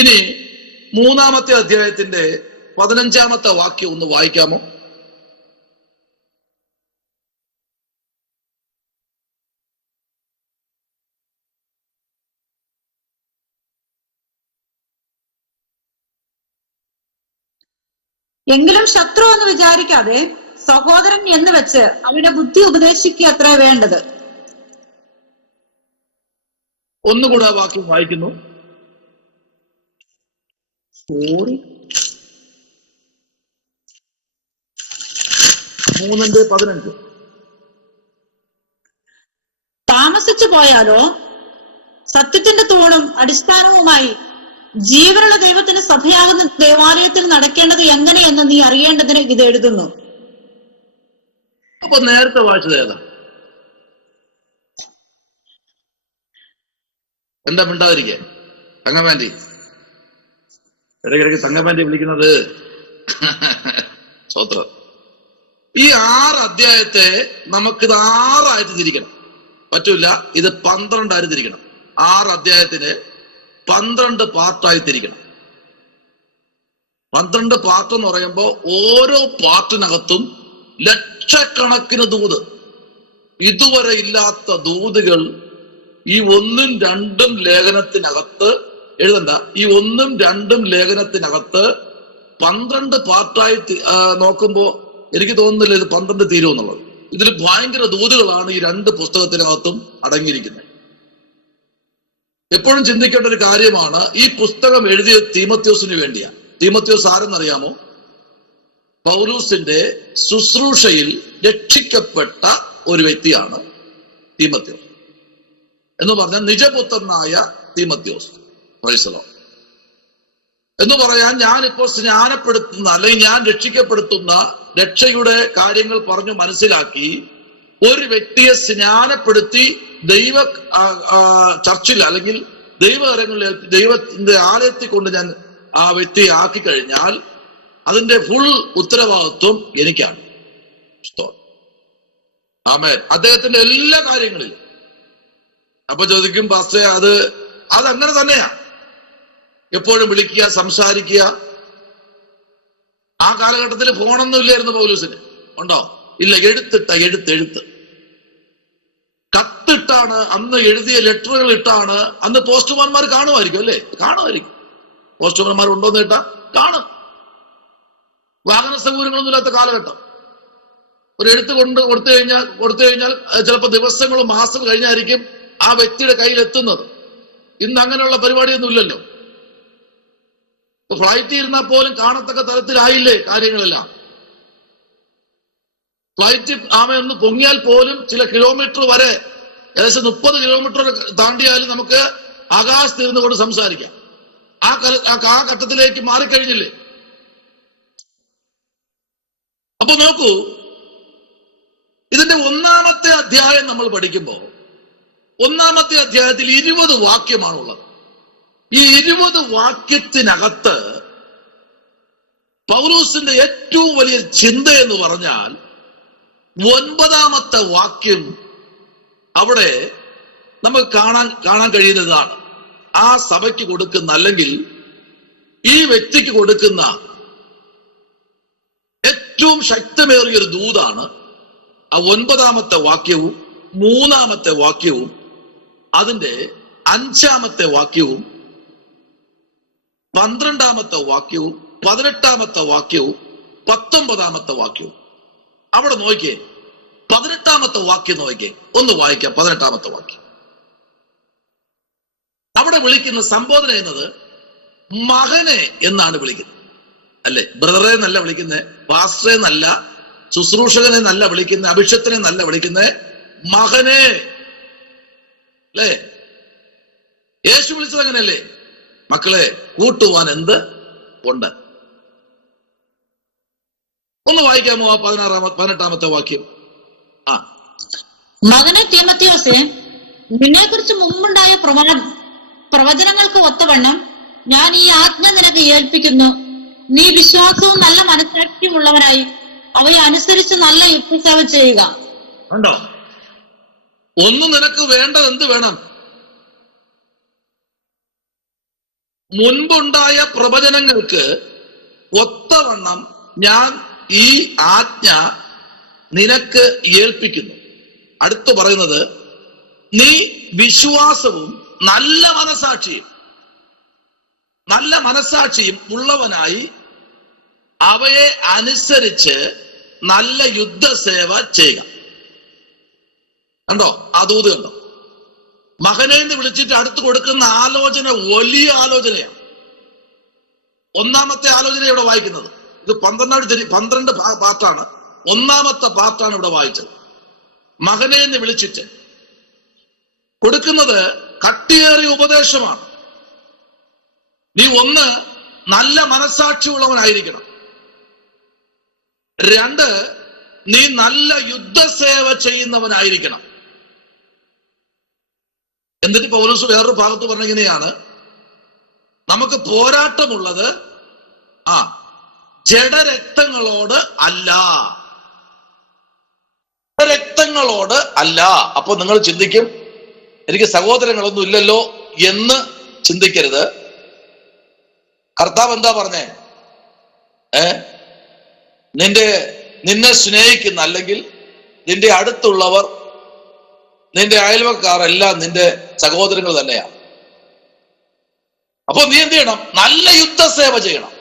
ഇനി 3-ാമത്തെ അധ്യായത്തിന്റെ 15-ാമത്തെ വാക്യം ഒന്ന് വായിക്കാമോ? എങ്കിലും ശത്രു എന്ന് വിചാരിക്കാതെ സഹോദരൻ എന്ന് വെച്ച് അവരുടെ ബുദ്ധി ഉപദേശിക്കുക അത്ര വേണ്ടത്. ഒന്നുകൂടെ വാക്യം വായിക്കുന്നു. 3:15. താമസിച്ചു പോയാലോ സത്യത്തിന്റെ തൂണും അടിസ്ഥാനവുമായി ജീവനുള്ള ദൈവത്തിന് സഭയാകുന്ന ദേവാലയത്തിൽ നടക്കേണ്ടത് എങ്ങനെയെന്ന് നീ അറിയേണ്ടതിന് ഇത് എഴുതുന്നു. അപ്പൊ നേരത്തെ വായിച്ചത് ഏതാ? എന്താ മിണ്ടാതിരിക്കേ? തങ്കമാൻറ്റി ഇടയ്ക്കിടയ്ക്ക് തങ്കമാൻറ്റി വിളിക്കുന്നത്. സ്വത്രം. ഈ 6 അധ്യായത്തെ നമുക്കിത് 6 ആയിട്ട് തിരിക്കണം. പറ്റൂല, ഇത് 12 ആയിട്ട് തിരിക്കണം. 6 അധ്യായത്തിന് 12 പാർട്ടായി തിരിക്കണം. 12 പാർട്ട് എന്ന് പറയുമ്പോൾ ഓരോ പാർട്ടിനകത്തും ലക്ഷക്കണക്കിന് ദൂത്, ഇതുവരെ ഇല്ലാത്ത ദൂതുകൾ ഈ 1ഉം 2ഉം ലേഖനത്തിനകത്ത് എഴുതണ്ട. ഈ 1ഉം 2ഉം ലേഖനത്തിനകത്ത് 12 പാർട്ടായി നോക്കുമ്പോ എനിക്ക് തോന്നുന്നില്ല ഇത് 12 തീരുമെന്നുള്ളത്. ഇതിൽ ഭയങ്കര ദൂതുകളാണ് ഈ 2 പുസ്തകത്തിനകത്തും അടങ്ങിയിരിക്കുന്നത്. എപ്പോഴും ചിന്തിക്കേണ്ട ഒരു കാര്യമാണ്, ഈ പുസ്തകം എഴുതിയ തീമോഥെയോസിന് വേണ്ടിയാണ്. തീമോഥെയോസ് ആരെന്നറിയാമോ? പൗലൂസിന്റെ ശുശ്രൂഷയിൽ രക്ഷിക്കപ്പെട്ട ഒരു വ്യക്തിയാണ് തീമോഥെയോസ് എന്ന് പറഞ്ഞാൽ നിജപുത്രനായ തീമോഥെയോസ്. Praise the Lord. എന്ന് പറയാൻ ഞാനിപ്പോൾ സ്നാനപ്പെടുത്തുന്ന അല്ലെങ്കിൽ ഞാൻ രക്ഷിക്കപ്പെടുത്തുന്ന രക്ഷയുടെ കാര്യങ്ങൾ പറഞ്ഞു മനസ്സിലാക്കി ഒരു വ്യക്തിയെ സ്നാനപ്പെടുത്തി ദൈവ ചർച്ചിൽ അല്ലെങ്കിൽ ദൈവകരങ്ങളിൽ ദൈവത്തിന്റെ ആലയത്തിൽ കൊണ്ട് ഞാൻ ആ വ്യക്തിയെ ആക്കി കഴിഞ്ഞാൽ അതിന്റെ ഫുൾ ഉത്തരവാദിത്വം എനിക്കാണ്. ആമേൻ. അദ്ദേഹത്തിന്റെ എല്ലാ കാര്യങ്ങളിലും. അപ്പൊ ചോദിക്കും, പാസ്റ്റേ അതങ്ങനെ തന്നെയാ, എപ്പോഴും വിളിക്കുക, സംസാരിക്കുക. ആ കാലഘട്ടത്തിൽ ഫോണൊന്നും ഇല്ലായിരുന്നു പൗലൂസിന്. ഉണ്ടോ? ഇല്ല. എഴുത്ത് കത്തിട്ടാണ് അന്ന് എഴുതിയ ലെറ്ററുകൾ ഇട്ടാണ്. അന്ന് പോസ്റ്റ്മാൻമാർ കാണുമായിരിക്കും, അല്ലേ? കാണുമായിരിക്കും. പോസ്റ്റ്മാൻമാർ ഉണ്ടോന്ന് കേട്ടാ കാണും. വാഹന സൗകര്യങ്ങളൊന്നും ഇല്ലാത്ത കാലഘട്ടം. ഒരു എഴുത്ത് കൊടുത്തു കഴിഞ്ഞാൽ ചിലപ്പോൾ ദിവസങ്ങളും മാസം കഴിഞ്ഞായിരിക്കും ആ വ്യക്തിയുടെ കയ്യിൽ എത്തുന്നത്. ഇന്ന് അങ്ങനെയുള്ള പരിപാടിയൊന്നും ഇല്ലല്ലോ. ഫ്ലൈറ്റിൽ ഇരുന്നാൽ പോലും കാണത്തക്ക തരത്തിലായില്ലേ കാര്യങ്ങളെല്ലാം. ഫ്ലൈറ്റ് ഒന്ന് പൊങ്ങിയാൽ പോലും ചില കിലോമീറ്റർ വരെ, ഏകദേശം 30 കിലോമീറ്റർ താണ്ടിയാലും നമുക്ക് ആകാശത്ത് ഇരുന്ന് കൊണ്ട് സംസാരിക്കാം. ആ ഘട്ടത്തിലേക്ക് മാറിക്കഴിഞ്ഞില്ലേ? അപ്പൊ നോക്കൂ, ഇതിന്റെ 1-ാമത്തെ അധ്യായം നമ്മൾ പഠിക്കുമ്പോൾ 1-ാമത്തെ അധ്യായത്തിൽ 20 വാക്യമാണുള്ളത്. ഈ 20 വാക്യത്തിനകത്ത് പൗലൂസിന്റെ ഏറ്റവും വലിയ ചിന്ത എന്ന് പറഞ്ഞാൽ 9-ാമത്തെ വാക്യം അവിടെ നമുക്ക് കാണാൻ കഴിയുന്നതാണ്. ആ സഭയ്ക്ക് കൊടുക്കുന്ന അല്ലെങ്കിൽ ഈ വ്യക്തിക്ക് കൊടുക്കുന്ന ഏറ്റവും ശക്തമേറിയൊരു ദൂതാണ് ആ 9-ാമത്തെ വാക്യവും 3-ാമത്തെ വാക്യവും അതിന്റെ 5-ാമത്തെ വാക്യവും 12-ാമത്തെ വാക്യവും 18-ാമത്തെ വാക്യവും 19-ാമത്തെ വാക്യവും. അവിടെ നോക്കിയേ, 18-ാമത്തെ വാക്യം നോക്കിയേ, ഒന്ന് വായിക്കാം. 18-ാമത്തെ വാക്യം അവിടെ വിളിക്കുന്ന സംബോധന എന്നത് മകനെ എന്നാണ് വിളിക്കുന്നത്, അല്ലെ? ബ്രദറെ എന്നല്ല വിളിക്കുന്നത്, പാസ്റ്ററെ എന്നല്ല, ശുശ്രൂഷകനെ നല്ല വിളിക്കുന്നത്, അഭിഷത്തിനെ നല്ല വിളിക്കുന്നത്, മകനെ, അല്ലേ? യേശു വിളിച്ചത് അങ്ങനെയല്ലേ? മക്കളെ കൂട്ടുവാൻ എന്ത് ഉണ്ട്? ഒന്ന് വായിക്കാമോ ആ 18-ാമത്തെ വാക്യം? മകനെ തീമോഥെയോസേ, നിന്നെക്കുറിച്ച് മുമ്പുണ്ടായ പ്രവചനങ്ങൾക്ക് ഒത്തവണ്ണം ഞാൻ ഈ ആജ്ഞ നിനക്ക് ഏൽപ്പിക്കുന്നു. നീ വിശ്വാസവും നല്ല മനസ്സാക്ഷിയുമുള്ളവനായി അവയെ അനുസരിച്ച് നല്ല യുക്തിസേവ ചെയ്യുക. ഉണ്ടോ? ഒന്ന് നിനക്ക് വേണ്ടത് എന്ത് വേണം? മുൻപുണ്ടായ പ്രവചനങ്ങൾക്ക് ഒത്തവണ്ണം ഞാൻ ഈ ആജ്ഞ നിനക്ക് ഏൽപ്പിക്കുന്നു. അടുത്ത് പറയുന്നത്, നീ വിശ്വാസവും നല്ല മനസാക്ഷിയും ഉള്ളവനായി അവയെ അനുസരിച്ച് നല്ല യുദ്ധസേവ ചെയ്യുക. കണ്ടോ ആ ദൂത്? കണ്ടോ? മകനെ എന്ന് വിളിച്ചിട്ട് അടുത്ത് കൊടുക്കുന്ന ആലോചന വലിയ ആലോചനയാണ്. ഒന്നാമത്തെ ആലോചന ഇവിടെ വായിക്കുന്നത്, ഇത് 12 പാർട്ടാണ്. ഒന്നാമത്തെ പാർട്ടാണ് ഇവിടെ വായിച്ചത്. മകനെ എന്ന് വിളിച്ചിട്ട് കൊടുക്കുന്നത് കട്ടിയേറിയ ഉപദേശമാണ്. നീ ഒന്ന്, നല്ല മനസാക്ഷി ഉള്ളവനായിരിക്കണം. 2, നീ നല്ല യുദ്ധസേവ ചെയ്യുന്നവനായിരിക്കണം. എന്നിട്ട് പൗലോസ് വേറൊരു ഭാഗത്ത് പറഞ്ഞിങ്ങനെയാണ്, നമുക്ക് പോരാട്ടമുള്ളത് ജഡരക്തങ്ങളോട് അല്ല. രക്തങ്ങളോട് അല്ല. അപ്പൊ നിങ്ങൾ ചിന്തിക്കും, എനിക്ക് സഹോദരങ്ങളൊന്നും ഇല്ലല്ലോ എന്ന് ചിന്തിക്കരുത്. കർത്താവ് എന്താ പറഞ്ഞേ? നിന്നെ സ്നേഹിക്കുന്ന, അല്ലെങ്കിൽ നിന്റെ അടുത്തുള്ളവർ, നിന്റെ അയൽവക്കാർ എല്ലാം നിന്റെ സഹോദരങ്ങൾ തന്നെയാണ്. അപ്പൊ നീ എന്ത് ചെയ്യണം? നല്ല യുദ്ധസേവ ചെയ്യണം.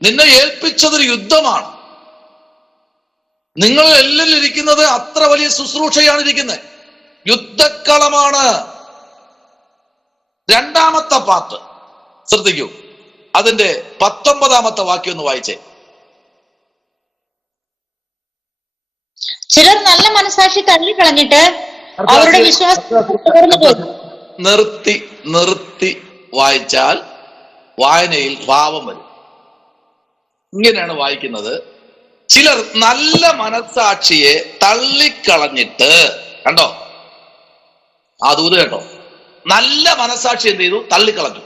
നിന്നെ ഏൽപ്പിച്ചതൊരു യുദ്ധമാണ്. നിങ്ങൾ എല്ലാവരും ഇരിക്കുന്നത് അത്ര വലിയ ശുശ്രൂഷയാണ് ഇരിക്കുന്നത്, യുദ്ധക്കളമാണ്. 2ാമത്തെ പാർട്ട് ശ്രദ്ധിക്കൂ, അതിന്റെ 19ാമത്തെ വാക്യം ഒന്ന് വായിച്ചേ. ചിലർ നല്ല മനസാക്ഷി തള്ളിക്കളഞ്ഞിട്ട് അവരുടെ വിശ്വാസം നിർത്തി വായിച്ചാൽ വായനയിൽ ഭാവം വരും. ഇങ്ങനെയാണ് വായിക്കുന്നത്, ചിലർ നല്ല മനസാക്ഷിയെ തള്ളിക്കളഞ്ഞിട്ട്. കണ്ടോ ആ ദൂത്? കേട്ടോ? നല്ല മനസാക്ഷി എന്ത് ചെയ്തു? തള്ളിക്കളഞ്ഞു.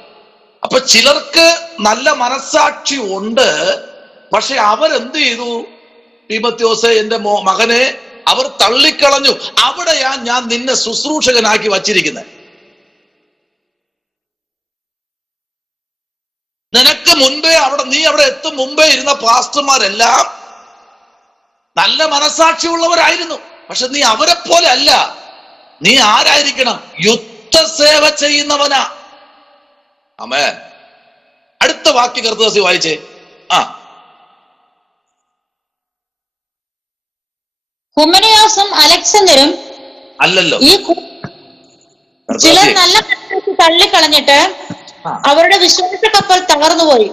അപ്പൊ ചിലർക്ക് നല്ല മനസാക്ഷി ഉണ്ട്, പക്ഷെ അവരെന്ത് ചെയ്തു? തീമോഥെയോസേ, എന്റെ മകനെ, അവർ തള്ളിക്കളഞ്ഞു. അവിടെയാ ഞാൻ നിന്നെ ശുശ്രൂഷകനാക്കി വച്ചിരിക്കുന്നത്. നിനക്ക് മുൻപേ നീ അവിടെ എത്തും മുമ്പേ ഇരുന്ന പാസ്റ്റർമാരെല്ലാം നല്ല മനസാക്ഷിയുള്ളവരായിരുന്നു. പക്ഷെ നീ അവരെ പോലെ അല്ല. നീ ആരായിരിക്കണം? യുദ്ധസേവ ചെയ്യുന്നവനാ. ആമേൻ. അടുത്ത വാക്യം കർത്താവ് വായിച്ചേ. ഹുമനിയോസും അലക്സാണ്ടറും അല്ലല്ലോ, ചിലർ നല്ല മനസാക്ഷി തള്ളിക്കളഞ്ഞിട്ട് അവരുടെ വിശ്വാസ കപ്പൽ തകർന്നുപോയി.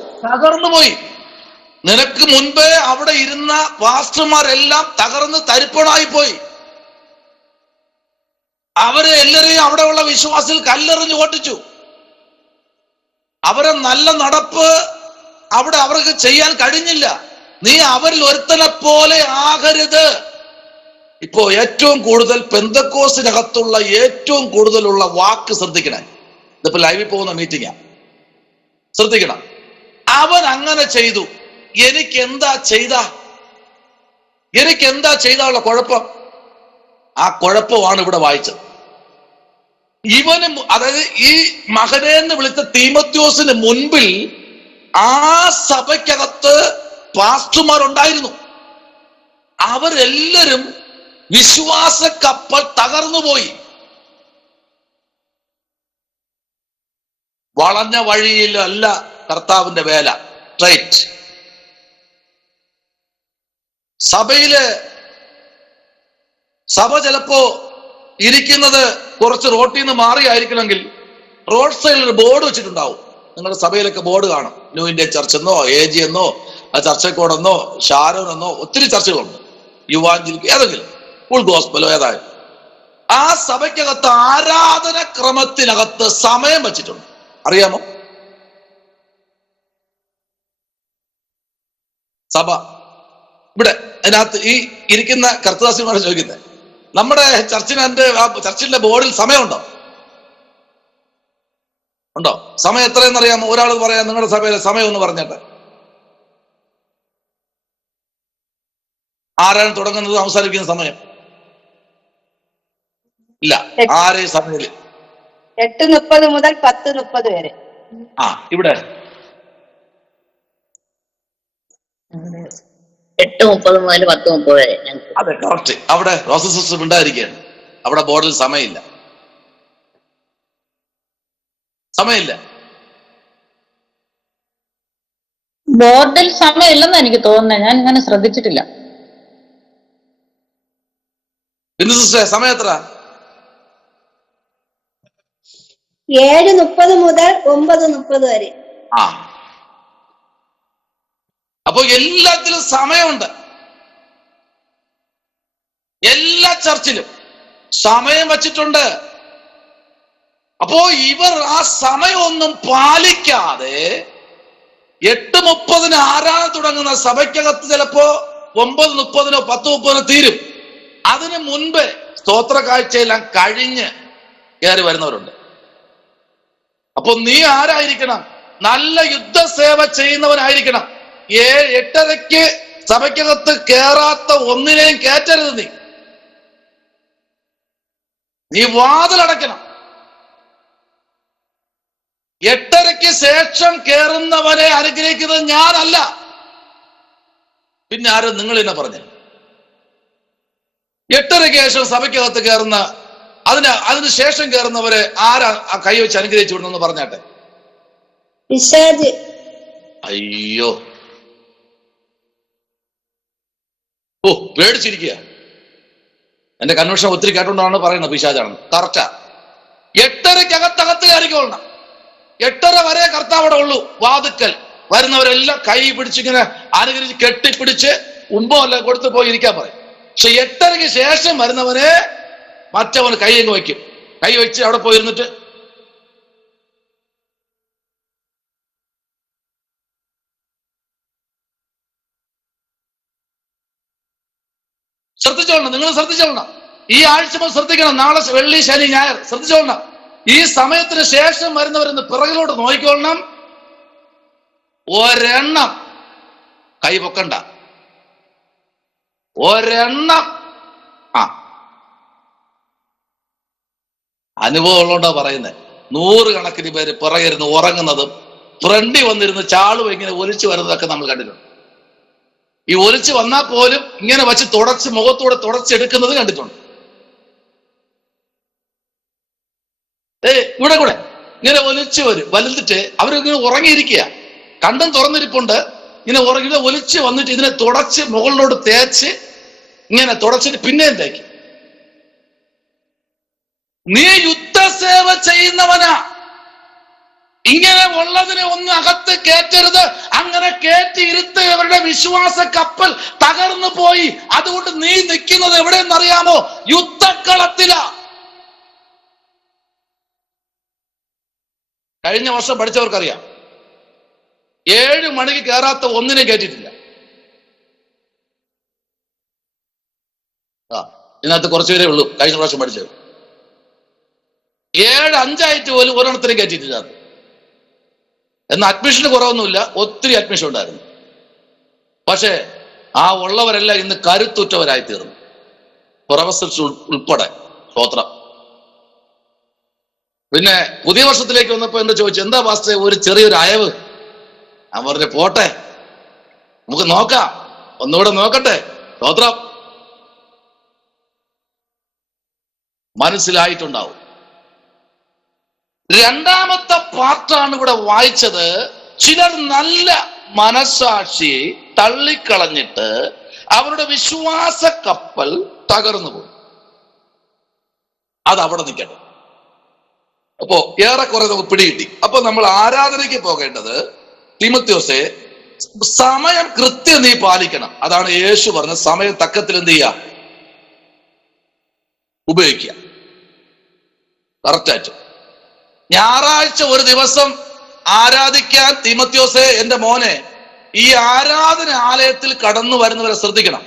നിനക്ക് മുൻപേ അവിടെ ഇരുന്ന പാസ്റ്റർമാരെല്ലാം തകർന്ന് തരിപ്പണായി പോയി. അവരെ എല്ലാരെയും അവിടെയുള്ള വിശ്വാസിൽ കല്ലെറിഞ്ഞു ഓട്ടിച്ചു. അവരെ നല്ല നടപ്പ് അവിടെ അവർക്ക് ചെയ്യാൻ കഴിഞ്ഞില്ല. നീ അവരിൽ ഒരുത്തനെ പോലെ ആകരുത്. ഇപ്പോ ഏറ്റവും കൂടുതൽ പെന്തക്കോസ്തിനകത്തുള്ള ഏറ്റവും കൂടുതലുള്ള വാക്ക് ശ്രദ്ധിക്കണേ. ഇതിപ്പോ ലൈവിൽ പോകുന്ന മീറ്റിംഗാ, ശ്രദ്ധിക്കണം. അവൻ അങ്ങനെ ചെയ്തു, എനിക്കെന്താ ചെയ്താലുള്ള കുഴപ്പം? ആ കുഴപ്പമാണ് ഇവിടെ വായിച്ചത്. ഇവന്, അതായത് ഈ മകനെ എന്ന് വിളിച്ച തീമോഥെയോസിന് മുൻപിൽ ആ സഭയ്ക്കകത്ത് പാസ്റ്റർമാരുണ്ടായിരുന്നു. അവരെല്ലാരും വിശ്വാസ കപ്പൽ തകർന്നുപോയി. വളഞ്ഞ വഴിയിലല്ല കർത്താവിന്റെ വേല, സ്ട്രൈറ്റ്. സഭ ചിലപ്പോ ഇരിക്കുന്നത് കുറച്ച് റോട്ടിൽ നിന്ന് മാറിയായിരിക്കണമെങ്കിൽ റോഡ് സൈഡിൽ ഒരു ബോർഡ് വെച്ചിട്ടുണ്ടാവും. നിങ്ങളുടെ സഭയിലൊക്കെ ബോർഡ് കാണും. ന്യൂ ഇന്ത്യ ചർച്ച് എന്നോ, AG എന്നോ, ചർച്ചക്കോടെന്നോ, ഷാരോൻ എന്നോ, ഒത്തിരി ചർച്ചകളുണ്ട്. യുവാഞ്ചലിക്ക് ഏതെങ്കിലും, ഫുൾ ഗോസ്പലോ ഏതായാലും. ആ സഭയ്ക്കകത്ത് ആരാധന ക്രമത്തിനകത്ത് സമയം വെച്ചിട്ടുണ്ട്. അറിയാമോ? സഭ ഇവിടെ അതിനകത്ത് ഈ ഇരിക്കുന്ന കർത്തദാസിമാരെ ചോദിക്കുന്നത്, നമ്മുടെ ചർച്ചിന്റെ ബോർഡിൽ സമയമുണ്ടോ? സമയം എത്രയെന്ന് അറിയാമോ? ഒരാൾ പറയാം, നിങ്ങളുടെ സഭയിലെ സമയം ഒന്ന് പറഞ്ഞിട്ട്. ആരാണ് തുടങ്ങുന്നത്, അവസാനിക്കുന്ന സമയം? ഇല്ല, ആരെയും സമയം 8:30 മുതൽ 10:30 വരെ. ഇവിടെ 8:30 മുതൽ 10:30 വരെ ഞങ്ങൾക്ക്. അതെ, കറക്റ്റ്. അവിടെ റോസ സിസ്റ്റർ ഉണ്ടായിരിക്കുകയാണ്. അവിടെ ബോർഡിൽ സമയമില്ല. ബോർഡിൽ സമയമില്ലെന്ന് എനിക്ക് തോന്നുന്നത്. ഞാൻ ഇങ്ങനെ ശ്രദ്ധിച്ചിട്ടില്ല. ബിന്ദു സിസ്റ്റർ സമയം എത്ര? 7:30 മുതൽ 9:30 വരെ. അപ്പൊ എല്ലാത്തിലും സമയമുണ്ട്. എല്ലാ ചർച്ചിലും സമയം വച്ചിട്ടുണ്ട്. അപ്പോ ഇവർ ആ സമയമൊന്നും പാലിക്കാതെ 8:30 ആരാധന തുടങ്ങുന്ന സഭയ്ക്കകത്ത് ചിലപ്പോ 9:30 10:30 തീരും. അതിനു മുൻപ് സ്തോത്ര കാഴ്ചയെല്ലാം കഴിഞ്ഞ് കയറി വരുന്നവരുണ്ട്. അപ്പൊ നീ ആരായിരിക്കണം? നല്ല യുദ്ധസേവ ചെയ്യുന്നവനായിരിക്കണം. 8:30 സഭയ്ക്കകത്ത് കേറാത്ത ഒന്നിനെയും കയറ്റരുത്. നീ വാതിലടയ്ക്കണം. 8:30 ശേഷം കേറുന്നവനെ അനുഗ്രഹിക്കുന്നത് ഞാനല്ല, പിന്നെ ആരും നിങ്ങൾ തന്നെ പറഞ്ഞു. 8:30 ശേഷം സഭയ്ക്കകത്ത് കയറുന്ന അതിന് ശേഷം കയറുന്നവരെ ആരാ കൈവച്ച് അനുഗ്രഹിച്ചു വിടണമെന്ന് പറഞ്ഞാട്ടെ? പിശാച്. അയ്യോ, പേടിച്ചിരിക്കുക. എന്റെ കൺവെൻഷൻ ഒത്തിരി കേട്ടോണ്ടാണ് പറയുന്നത് പിശാചാണെന്ന്. കറക്റ്റാ. 8:30 കയറിക്കൊള്ളണം. 8:30 വരെ കർത്താവ് അവിടെ ഉള്ളൂ. വാതുക്കൽ വരുന്നവരെല്ലാം കൈ പിടിച്ചിങ്ങനെ അനുഗ്രഹിച്ച് കെട്ടിപ്പിടിച്ച് ഉമ്പമല്ല കൊടുത്തു പോയി ഇരിക്കാൻ പറയും. പക്ഷെ 8:30 ശേഷം വരുന്നവനെ മറ്റവന് കൈ അങ്ങ് വയ്ക്കും. കൈ വെച്ച് അവിടെ പോയിരുന്നിട്ട് ശ്രദ്ധിച്ചോളണം. നിങ്ങൾ ശ്രദ്ധിച്ചോളണം. ഈ ആഴ്ച ശ്രദ്ധിക്കണം. നാളെ വെള്ളി ശനി ഞായർ ശ്രദ്ധിച്ചോളണം. ഈ സമയത്തിന് ശേഷം വരുന്നവരെന്ന് പിറകിലോട്ട് നോക്കിക്കൊള്ളണം. ഒരെണ്ണം കൈ പൊക്കണ്ട. ഒരെണ്ണം. അനുഭവം ഉള്ളതുകൊണ്ടാ പറയുന്നത്. 100 കണക്കിന് പേര് പിറകിരുന്ന് ഉറങ്ങുന്നതും ഫ്രണ്ടിൽ വന്നിരുന്ന് ചാളും ഇങ്ങനെ ഒലിച്ചു വരുന്നതൊക്കെ നമ്മൾ കണ്ടിട്ടുണ്ട്. ഈ ഒലിച്ചു വന്നാൽ പോലും ഇങ്ങനെ വച്ച് തുടച്ച് മുഖത്തൂടെ തുടച്ചെടുക്കുന്നത് കണ്ടിട്ടുണ്ട്. ഇവിടെ കൂടെ ഇങ്ങനെ ഒലിച്ചു വരും. വലുതിട്ട് അവരിങ്ങനെ ഉറങ്ങിയിരിക്കുക. കണ്ടും തുറന്നിരിപ്പുണ്ട്. ഇങ്ങനെ ഉറങ്ങി ഒലിച്ച് വന്നിട്ട് ഇതിനെ തുടച്ച് മുകളിലോട്ട് തേച്ച് ഇങ്ങനെ തുടച്ചിട്ട് പിന്നെയും തേക്കും. നീ യുദ്ധസേവ ചെയ്യുന്നവനാ. ഇങ്ങനെ ഉള്ളതിനെ ഒന്നും അകത്ത് കയറ്റരുത്. അങ്ങനെ കയറ്റി ഇരുത്തവരുടെ വിശ്വാസ കപ്പൽ തകർന്നു പോയി. അതുകൊണ്ട് നീ നിൽക്കുന്നത് എവിടെയെന്നറിയാമോ? യുദ്ധക്കളത്തിലാ. കഴിഞ്ഞ വർഷം പഠിച്ചവർക്കറിയാം. 7 മണിക്ക് കയറാത്ത ഒന്നിനെ കയറ്റിയിട്ടില്ല. ഇതിനകത്ത് കുറച്ചുപേരേ ഉള്ളൂ കഴിഞ്ഞ പ്രാവശ്യം പഠിച്ചത്. 7:05 പോലും ഒരെണ്ണത്തിനും കയറ്റിയിട്ടില്ല. എന്നാൽ അഡ്മിഷന് കുറവൊന്നുമില്ല, ഒത്തിരി അഡ്മിഷൻ ഉണ്ടായിരുന്നു. പക്ഷേ ആ ഉള്ളവരെല്ലാം ഇന്ന് കരുത്തുറ്റവരായി തീർന്നു, പ്രൊഫസർസ് ഉൾപ്പെടെ. സ്തോത്രം. പിന്നെ പുതിയ വർഷത്തിലേക്ക് വന്നപ്പോ എന്താ ചോദിച്ചു, എന്താ പാസ്റ്റേ ഒരു ചെറിയൊരു അയവ്? ഞാൻ പറഞ്ഞു പോട്ടെ, നമുക്ക് നോക്കാം, ഒന്നുകൂടെ നോക്കട്ടെ. സ്തോത്രം. മനസ്സിലായിട്ടുണ്ടാവും. രണ്ടാമത്തെ പാർട്ടാണ് ഇവിടെ വായിച്ചത്. ചിലർ നല്ല മനസാക്ഷിയെ തള്ളിക്കളഞ്ഞിട്ട് അവരുടെ വിശ്വാസ കപ്പൽ തകർന്നു പോയി. അത് അവിടെ നിൽക്കട്ടെ. അപ്പോ ഏറെക്കുറെ നമുക്ക് പിടികിട്ടി. അപ്പൊ നമ്മൾ ആരാധനയ്ക്ക് പോകേണ്ടത്, തീമോഥെയോസേ, സമയം കൃത്യം നീ പാലിക്കണം. അതാണ് യേശു പറഞ്ഞ സമയം തക്കത്തിൽ എന്ത് ചെയ്യുക, ഉപയോഗിക്കുക. കറക്റ്റായിട്ട് ഞായറാഴ്ച ഒരു ദിവസം ആരാധിക്കാൻ തീമോഥെയോസേ, എന്റെ മോനെ, ഈ ആരാധന ആലയത്തിൽ കടന്നു വരുന്നവരെ ശ്രദ്ധിക്കണം.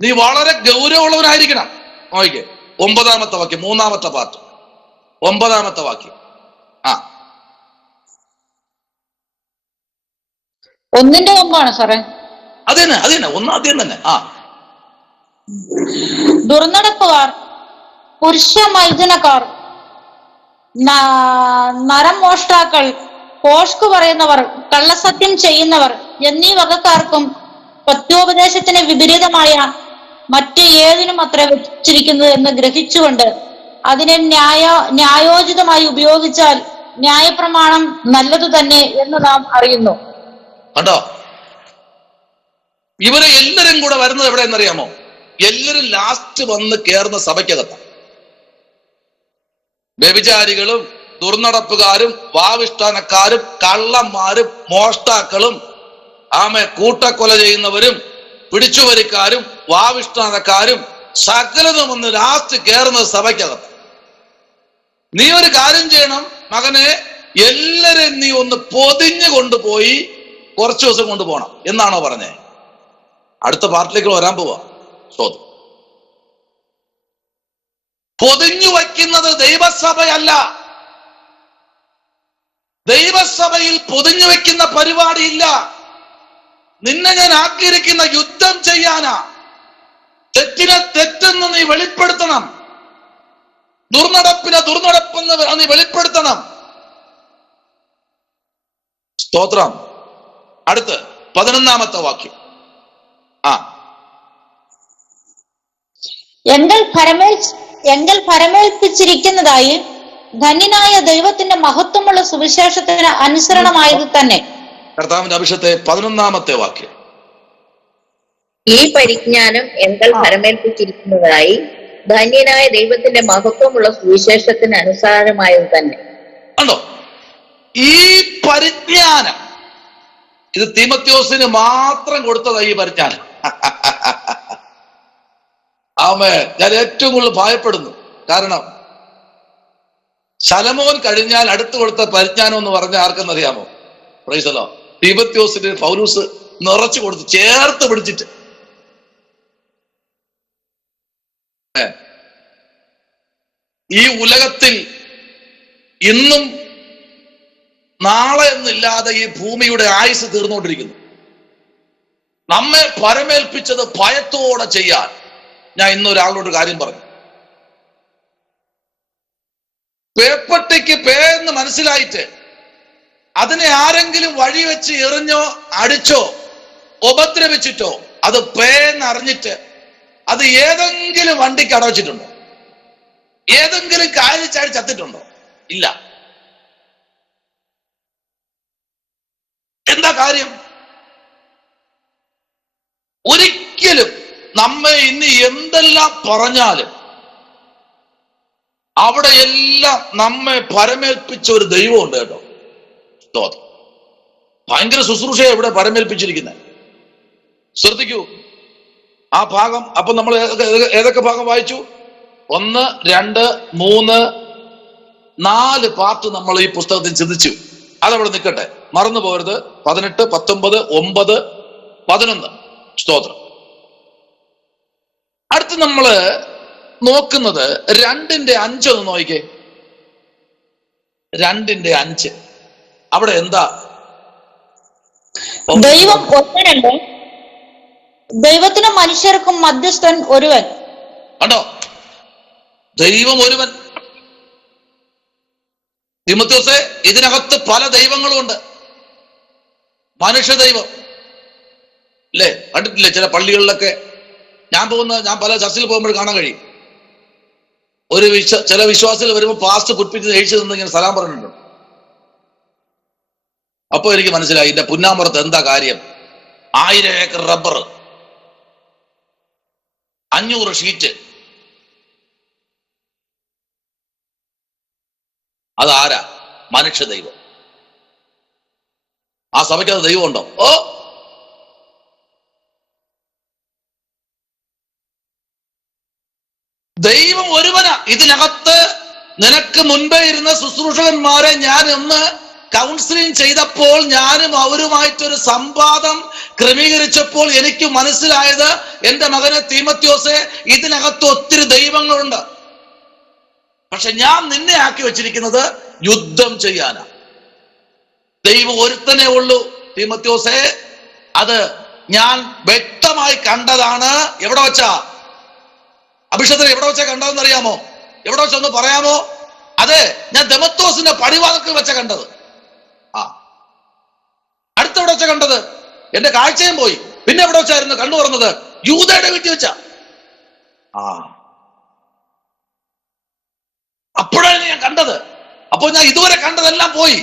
നീ വളരെ ഗൗരവമുള്ളവനായിരിക്കണം. നോക്കിക്കേ, 9-ാമത്തെ വാക്യം, 3-ാമത്തെ പാർട്ട്, 9-ാമത്തെ വാക്യം. ഒന്നിന്റെ മുമ്പാണ് സാറേ. അത് തന്നെ ആദ്യം തന്നെ. ദുർനടപ്പുകാർ, പുരുഷ മൈഥുനക്കാർ, നരം നരമോഷ്ടാക്കൾ, പോഷ്കു പറയുന്നവർ, കള്ളസത്യം ചെയ്യുന്നവർ എന്നീ വകക്കാർക്കും പത്യോപദേശത്തിന് വിപരീതമായ മറ്റ് ഏതിനും അത്ര വെച്ചിരിക്കുന്നത് എന്ന് ഗ്രഹിച്ചുകൊണ്ട് അതിനെ ന്യായോചിതമായി ഉപയോഗിച്ചാൽ ന്യായപ്രമാണം നല്ലതു തന്നെ എന്ന് നാം അറിയുന്നു. കണ്ടോ, ഇവരെ എല്ലാരും കൂടെ വരുന്നത് എവിടെയെന്നറിയാമോ? എല്ലാരും ലാസ്റ്റ് വന്ന് കയറുന്ന സഭയ്ക്കകത്താണ്. വ്യഭിചാരികളും ദുർനടപ്പുകാരും വാവിഷ്ഠാനക്കാരും കള്ളന്മാരും മോഷ്ടാക്കളും കൂട്ടക്കൊല ചെയ്യുന്നവരും പിടിച്ചുവരിക്കാരും വാവിഷ്ഠാനക്കാരും സകലതും ഒന്ന് ലാസ്റ്റ് കയറുന്നത് സഭയ്ക്കകത്ത്. നീ ഒരു കാര്യം ചെയ്യണം മകനെ, എല്ലാരും നീ ഒന്ന് പൊതിഞ്ഞു കൊണ്ടുപോയി കുറച്ചു ദിവസം കൊണ്ടുപോകണം എന്നാണോ പറഞ്ഞേ? അടുത്ത പാർട്ടിലേക്ക് വരാൻ പോവാ. ചോദ്യം, പൊതിഞ്ഞു വയ്ക്കുന്നത് ദൈവസഭയല്ല. ദൈവസഭയിൽ പൊതിഞ്ഞു വെക്കുന്ന പരിപാടിയില്ല. നിന്നെ ഞാൻ ആക്കിയിരിക്കുന്ന യുദ്ധം ചെയ്യാനാ. തെറ്റിനെ തെറ്റെന്ന് നീ വെളിപ്പെടുത്തണം, ദുർനടപ്പിനെ ദുർനടപ്പെന്ന് നീ വെളിപ്പെടുത്തണം. സ്തോത്രം. അടുത്ത് 11-ാമത്തെ വാക്യം. എങ്കിൽ ഫലമേൽപ്പിച്ചിരിക്കുന്നതായി ധന്യനായ ദൈവത്തിന്റെ മഹത്വമുള്ള സുവിശേഷത്തിന് അനുസരണമായത് തന്നെ. കർത്താവിന്റെ അഭിഷേകത്തെ 11-ാമത്തെ വാക്യം. ഈ പരിജ്ഞാനം എങ്കിൽ ഫലമേൽപ്പിച്ചിരിക്കുന്നതായി ധന്യനായ ദൈവത്തിന്റെ മഹത്വമുള്ള സുവിശേഷത്തിന് അനുസാരമായത് തന്നെ. കണ്ടോ, ഈ പരിജ്ഞാനം ഇത് തീമോഥെയോസിന് മാത്രം കൊടുത്തതാ. ഈ പരിജ്ഞാനം ഞാൻ ഏറ്റവും കൂടുതൽ ഭയപ്പെടുന്നു. കാരണം ശലോമോൻ കഴിഞ്ഞാൽ അടുത്ത് കൊടുത്ത പരിജ്ഞാനം എന്ന് പറഞ്ഞ ആർക്കെന്നറിയാമോ? പ്രൈസലോ, തീമോഥെയോസിന് പൗലൂസ് നിറച്ചു കൊടുത്ത് ചേർത്ത് പിടിച്ചിട്ട്. ഈ ഉലകത്തിൽ ഇന്നും നാളെ എന്നില്ലാതെ ഈ ഭൂമിയുടെ ആയുസ് തീർന്നുകൊണ്ടിരിക്കുന്നു. നമ്മെ പരമേൽപ്പിച്ചത് ഭയത്തോടെ ചെയ്യാൻ. ഞാൻ ഇന്നൊരാളോട് കാര്യം പറഞ്ഞു. പേപ്പട്ടിക്ക് പേ എന്ന് മനസ്സിലായിട്ട് അതിനെ ആരെങ്കിലും വഴി വെച്ച് എറിഞ്ഞോ അടിച്ചോ ഉപദ്രവിച്ചിട്ടോ അത് പേ എന്നറിഞ്ഞിട്ട് അത് ഏതെങ്കിലും വണ്ടിക്ക് അടവച്ചിട്ടുണ്ടോ? ഏതെങ്കിലും കാലിച്ചാടി ചത്തിട്ടുണ്ടോ? ഇല്ല. എന്താ കാര്യം? ഒരിക്കലും നമ്മെ ഇന്ന് എന്തെല്ലാം പറഞ്ഞാലും അവിടെ എല്ലാം നമ്മെ പരമേൽപ്പിച്ച ഒരു ദൈവമുണ്ട് കേട്ടോ. സ്തോത്രം. ഭയങ്കര ശുശ്രൂഷയെ ഇവിടെ പരമേൽപ്പിച്ചിരിക്കുന്നത്. ശ്രദ്ധിക്കൂ ആ ഭാഗം. അപ്പൊ നമ്മൾ ഏതൊക്കെ ഭാഗം വായിച്ചു? 1, 2, 3, 4 പാർട്ട് നമ്മൾ ഈ പുസ്തകത്തിൽ ചിന്തിച്ചു. അതവിടെ നിൽക്കട്ടെ, മറന്നു പോകരുത്. 18, 19, 9, 11. സ്തോത്രം. അടുത്ത് നമ്മള് നോക്കുന്നത് 2:5 ഒന്ന് നോക്കിക്കേ. 2:5 അവിടെ എന്താ? ദൈവം ഒന്നനല്ലേ, ദൈവത്തിനും മനുഷ്യർക്കും മധ്യസ്ഥൻ ഒരുവൻ. കണ്ടോ, ദൈവം ഒരുവൻ. തീമോഥെയോസേ, ഇതിനകത്ത് പല ദൈവങ്ങളും ഉണ്ട്. മനുഷ്യ ദൈവം അല്ലേ? കണ്ടിട്ടില്ലേ ചില പള്ളികളിലൊക്കെ? ഞാൻ പല ചർച്ചയിൽ പോകുമ്പോൾ കാണാൻ കഴിയും. ചില വിശ്വാസികൾ വരുമ്പോൾ പാസ്റ്റ് കുറിപ്പിച്ച് എഴുതി നിന്ന് ഇങ്ങനെ സലാം പറഞ്ഞിട്ടുണ്ട്. അപ്പൊ എനിക്ക് മനസ്സിലായി ഇതിന്റെ പുന്നാമ്പുറത്ത് എന്താ കാര്യം. 1000 ഏക്കർ റബ്ബർ, 500 ഷീറ്റ്. അതാരാ? മനുഷ്യ ദൈവം. ആ സഭയ്ക്ക് അത് ദൈവമുണ്ടോ? ദൈവം ഒരുവനാ. ഇതിനകത്ത് നിനക്ക് മുൻപേ ഇരുന്ന ശുശ്രൂഷകന്മാരെ ഞാൻ ഒന്ന് കൗൺസിലിംഗ് ചെയ്തപ്പോൾ, ഞാനും അവരുമായിട്ടൊരു സംവാദം ക്രമീകരിച്ചപ്പോൾ എനിക്ക് മനസ്സിലായത്, എന്റെ മകനെ തീമോഥെയോസേ, ഇതിനകത്ത് ഒത്തിരി ദൈവങ്ങളുണ്ട്. പക്ഷെ ഞാൻ നിന്നെ ആക്കി വെച്ചിരിക്കുന്നത് യുദ്ധം ചെയ്യാനാ. ദൈവം ഒരുത്തനേ ഉള്ളൂ തീമോഥെയോസേ. അത് ഞാൻ വ്യക്തമായി കണ്ടതാണ്. എവിടെ വെച്ചാ? അഭിഷേകത്തിന് എവിടെ വെച്ചാ കണ്ടതെന്ന് അറിയാമോ? എവിടെ വെച്ചൊന്ന് പറയാമോ? അതെ, ഞാൻ ദമത്തോസിന്റെ പടിവാതിൽക്കൽ വെച്ച കണ്ടത്. ആ, അടുത്തെവിടെ വെച്ച കണ്ടത്? എന്റെ കാഴ്ചയും പോയി. പിന്നെ എവിടെ വെച്ചായിരുന്നു കണ്ണു തുറന്നത്? യൂദയുടെ വീട്ടിൽ വെച്ച. ആ, അപ്പോഴാണ് ഞാൻ കണ്ടത്. അപ്പോൾ ഞാൻ ഇതുവരെ കണ്ടതെല്ലാം പോയി.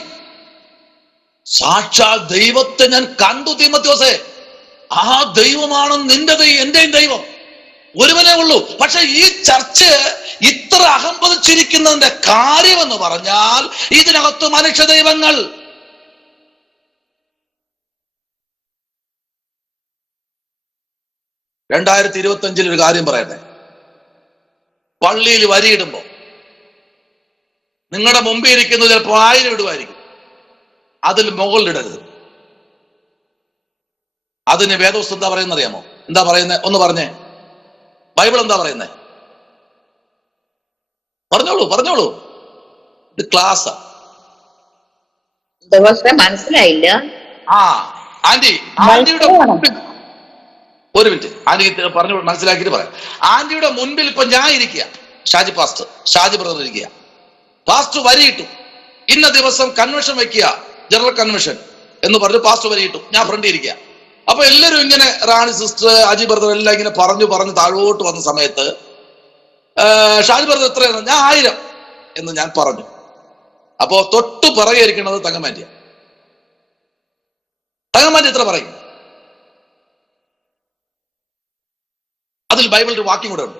സാക്ഷാൽ ദൈവത്തെ ഞാൻ കണ്ടു തീമോഥെയോസേ. ആ ദൈവമാണ് നിന്റെ ദൈവം, എന്റെയും ദൈവം. ഒരുവനേ ഉള്ളൂ. പക്ഷെ ഈ ചർച്ച് ഇത്ര അഹംബദിച്ചിരിക്കുന്നതിന്റെ കാര്യമെന്ന് പറഞ്ഞാൽ ഇതിനകത്ത് മനുഷ്യ ദൈവങ്ങൾ. രണ്ടായിരത്തി 2025 ഒരു കാര്യം പറയട്ടെ. പള്ളിയിൽ വരിയിടുമ്പോ നിങ്ങളുടെ മുമ്പിൽ ഇരിക്കുന്നത് ചിലപ്പോൾ 1000 ഇടുമായിരിക്കും. അതിൽ മുകളിലിടരുത്. അതിന് വേദോസ്തം എന്താ പറയുന്നത് അറിയാമോ? എന്താ പറയുന്നത്? ഒന്ന് പറഞ്ഞേ. ബൈബിൾ എന്താ പറയുന്നത്? പറഞ്ഞോളൂ. ഇത് ക്ലാസ്. മനസ്സിലായില്ല. ആന്റിയുടെ ഒരു മിനിറ്റ്, ആന്റി പറഞ്ഞു മനസ്സിലാക്കിയിട്ട് പറയാം. ആന്റിയുടെ മുൻപിൽ ഇപ്പൊ ഞാൻ ഇരിക്കുക, ഷാജി ബ്രദർ ഇരിക്കുക. പാസ്റ്റർ വരിയിട്ടു, ഇന്ന ദിവസം കൺവെൻഷൻ വെക്കുക, ജനറൽ കൺവെൻഷൻ എന്ന് പറഞ്ഞു പാസ്റ്റർ വരിയിട്ടു. ഞാൻ ഫ്രണ്ട് ഇരിക്കുക. അപ്പൊ എല്ലാവരും ഇങ്ങനെ റാണി സിസ്റ്റർ, അജി ബ്രദർ എല്ലാം ഇങ്ങനെ പറഞ്ഞു താഴോട്ട് വന്ന സമയത്ത് ഷാജി ബ്രദർ എത്രയാണ്? ഞാൻ 1000 എന്ന് ഞാൻ പറഞ്ഞു. അപ്പോ തൊട്ട് പിറകെ ഇരിക്കുന്നത് തങ്കമാന്റിയ. തങ്കമാന്റി എത്ര പറയും? അതിൽ ബൈബിളിൽ ഒരു വാക്യം കൂടെ ഉണ്ട്.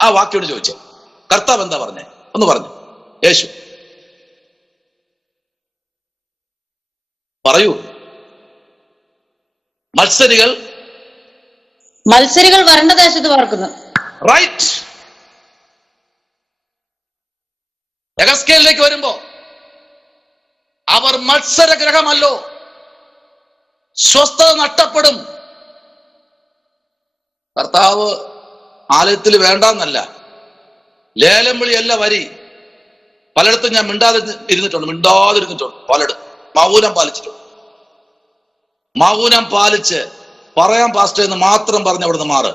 ആ വാക്യോട് ചോദിച്ചേ, കർത്താവ് എന്താ പറഞ്ഞേ? ഒന്ന് പറഞ്ഞു. യേശു പറയൂ. മത്സരികൾ വരണ്ട ദേശത്ത് പാർക്കുന്നു. റൈറ്റ്. യഹസ്കേലിലേക്ക് വരുമ്പോ അവർ മത്സരഗ്രഹമല്ലോ, സ്വസ്ഥത നഷ്ടപ്പെടും. കർത്താവ് ആലയത്തിൽ വേണ്ടെന്നല്ല, ലേലം വിളിയല്ല വരി. പലയിടത്തും ഞാൻ മിണ്ടാതിരുന്നിട്ടുണ്ട്. പലയിടത്തും മൗനം പാലിച്ച് പറയാം പാസ്റ്റർ എന്ന് മാത്രം പറഞ്ഞ് അവിടുന്ന് മാറ്.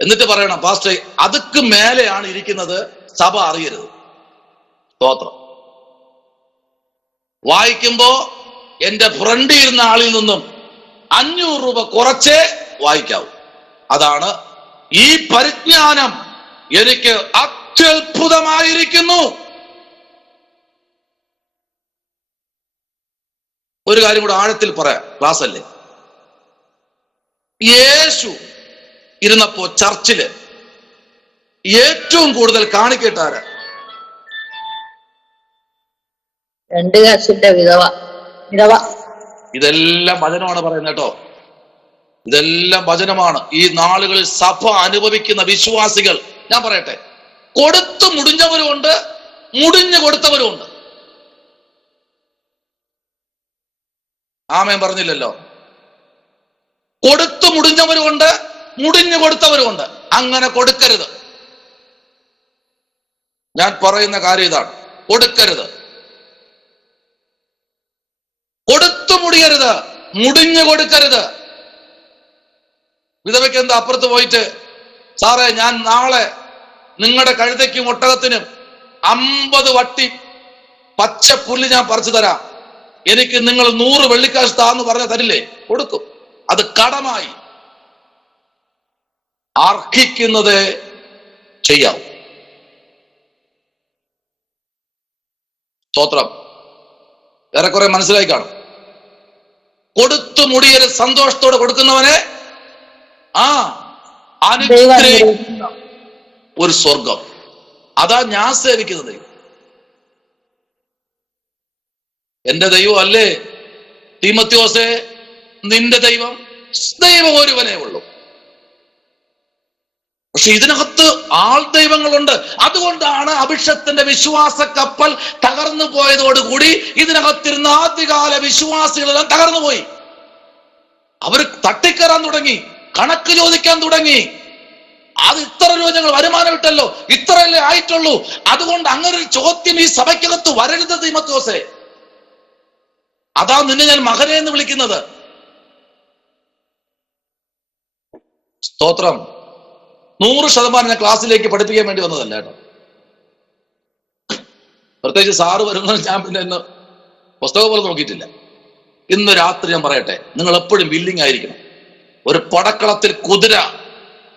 എന്നിട്ട് പറയണം പാസ്റ്റർ അതുക്ക് മേലെയാണ് ഇരിക്കുന്നത്, സഭ അറിയരുത്. സ്തോത്രം. വായിക്കുമ്പോ എന്റെ ഫ്രണ്ടിൽ ഇരുന്ന ആളിൽ നിന്നും 500 രൂപ കുറച്ചേ വായിക്കാവൂ. അതാണ് ഈ പരിജ്ഞാനം. എനിക്ക് അത്യത്ഭുതമായിരിക്കുന്നു. ഒരു കാര്യം കൂടെ ആഴത്തിൽ പറയാം, ക്ലാസ് അല്ലേ. യേശു ഇരുന്നപ്പോ ചർച്ചില് ഏറ്റവും കൂടുതൽ കാണിക്കേട്ടാര്? 2 കാശിന്റെ വിധവ. ഇതെല്ലാം വചനമാണ് പറയുന്നത് കേട്ടോ. ഇതെല്ലാം വചനമാണ്. ഈ നാളുകളിൽ സഭ അനുഭവിക്കുന്ന വിശ്വാസികൾ, ഞാൻ പറയട്ടെ, കൊടുത്തു മുടിഞ്ഞവരുമുണ്ട്, മുടിഞ്ഞു കൊടുത്തവരുമുണ്ട്. ആമേൻ പറഞ്ഞില്ലല്ലോ. കൊടുത്തു മുടിഞ്ഞവരുമുണ്ട്, മുടിഞ്ഞു കൊടുത്തവരുമുണ്ട്. അങ്ങനെ കൊടുക്കരുത്. ഞാൻ പറയുന്ന കാര്യം ഇതാണ്, കൊടുക്കരുത്. കൊടുത്തു മുടിയരുത്, മുടിഞ്ഞു കൊടുക്കരുത്. വിധവയ്ക്ക് എന്താ അപ്പുറത്ത് പോയിട്ട്, സാറേ ഞാൻ നാളെ നിങ്ങളുടെ കഴുതയ്ക്കും ഒട്ടകത്തിനും 50 വട്ടി പച്ച പുല്ല് ഞാൻ പറിച്ചു തരാം, എനിക്ക് നിങ്ങൾ 100 വെള്ളിക്കാശ് താന്ന് പറഞ്ഞ തരില്ലേ? കൊടുക്കും. അത് കടമായി. അർഹിക്കുന്നത് ചെയ്യാം. സ്തോത്രം. ഏറെക്കുറെ മനസ്സിലായി കാണും. കൊടുത്തു മുടിയൊരു സന്തോഷത്തോടെ കൊടുക്കുന്നവനെ അനുഗ്രഹിക്കുന്ന ഒരു സ്വർഗം. അതാ ഞാൻ സേവിക്കുന്നത്. എന്റെ ദൈവം അല്ലേ തീമോഥെയോസേ, നിന്റെ ദൈവം ഒരുവനേ ഉള്ളൂ. പക്ഷെ ഇതിനകത്ത് ആൾ ദൈവങ്ങളുണ്ട്. അതുകൊണ്ടാണ് അഭിഷത്തിന്റെ വിശ്വാസ കപ്പൽ തകർന്നു പോയതോടുകൂടി ഇതിനകത്തിരുന്ന ആദ്യകാല വിശ്വാസികളെല്ലാം തകർന്നുപോയി. അവർ തട്ടിക്കയറാൻ തുടങ്ങി, കണക്ക് ചോദിക്കാൻ തുടങ്ങി. അത് ഇത്ര രൂപ ഞങ്ങൾ വരുമാനം ഇട്ടല്ലോ, ഇത്രയല്ലേ ആയിട്ടുള്ളൂ. അതുകൊണ്ട് അങ്ങനെ ഒരു ചോദ്യം ഈ സഭയ്ക്കകത്ത് വരരുത് തീമോഥെയോസേ. അതാ നിന്നെ ഞാൻ മകനെ എന്ന് വിളിക്കുന്നത്. സ്തോത്രം. 100% ഞാൻ ക്ലാസ്സിലേക്ക് പഠിപ്പിക്കാൻ വേണ്ടി വന്നതല്ല കേട്ടോ. പ്രത്യേകിച്ച് സാറ് വരുന്നത് ഞാൻ പിന്നെ ഇന്ന് പുസ്തകം പോലും നോക്കിയിട്ടില്ല. ഇന്ന് രാത്രി ഞാൻ പറയട്ടെ, നിങ്ങൾ എപ്പോഴും വില്ലിങ് ആയിരിക്കണം. ഒരു പടക്കളത്തിൽ കുതിര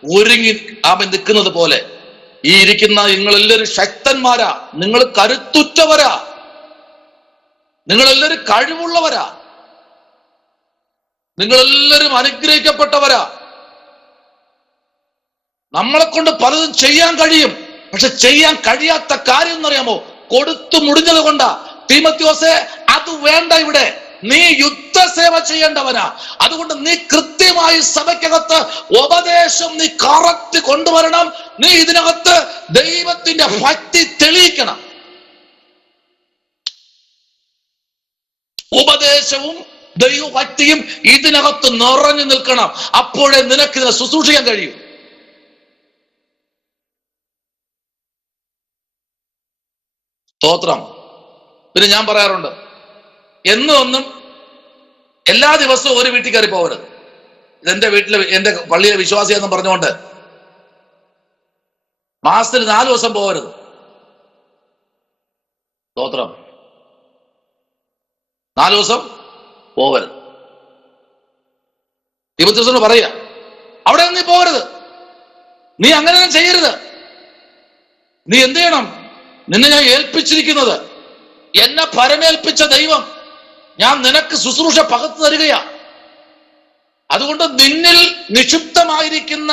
ഒരുങ്ങി നിൽക്കുന്നത് പോലെ ഈ ഇരിക്കുന്ന നിങ്ങളെല്ലാവരും ശക്തന്മാരാ, നിങ്ങൾ കരുത്തുറ്റവരാ, നിങ്ങളെല്ലാവരും കഴിവുള്ളവരാ, നിങ്ങളെല്ലാവരും അനുഗ്രഹിക്കപ്പെട്ടവരാ. നമ്മളെ കൊണ്ട് പലതും ചെയ്യാൻ കഴിയും. പക്ഷെ ചെയ്യാൻ കഴിയാത്ത കാര്യം എന്നറിയാമോ? കൊടുത്തു മുടിഞ്ഞത് കൊണ്ടാ. തീമോഥെയോസേ, അത് വേണ്ട. ഇവിടെ നീ യുദ്ധസേവ ചെയ്യേണ്ടവനാ. അതുകൊണ്ട് നീ കൃത്യമായി സഭയ്ക്കകത്ത് ഉപദേശം നീ കറക്റ്റ് കൊണ്ടുവരണം. നീ ഇതിനകത്ത് ദൈവത്തിന്റെ ഭക്തി തെളിയിക്കണം. ഉപദേശവും ദൈവഭക്തിയും ഇതിനകത്ത് നിറഞ്ഞു നിൽക്കണം. അപ്പോഴേ നിനക്ക് ഇതിനെ ശുശ്രൂഷിക്കാൻ കഴിയും. സ്തോത്രം. പിന്നെ ഞാൻ പറയാറുണ്ട്, എന്നും എല്ലാ ദിവസവും ഒരു വീട്ടിൽ കയറി പോകരുത്. ഇതെന്റെ വീട്ടിലെ എന്റെ പള്ളിയിലെ വിശ്വാസിയെന്നും പറഞ്ഞുകൊണ്ട് മാസത്തിൽ 4 ദിവസം പോകരുത്. സ്തോത്രം. 4 ദിവസം പോകരുത്. തീമോഥെയോസിനോട് പറയുക, അവിടെ നീ പോകരുത്, നീ അങ്ങനെ ചെയ്യരുത്. നീ എന്ത് ചെയ്യണം? നിന്നെ ഞാൻ ഏൽപ്പിച്ചിരിക്കുന്നത്, എന്നെ പരമേൽപ്പിച്ച ദൈവം ഞാൻ നിനക്ക് ശുശ്രൂഷ പകർന്നു തരികയാ. അതുകൊണ്ട് നിന്നിൽ നിക്ഷിപ്തമായിരിക്കുന്ന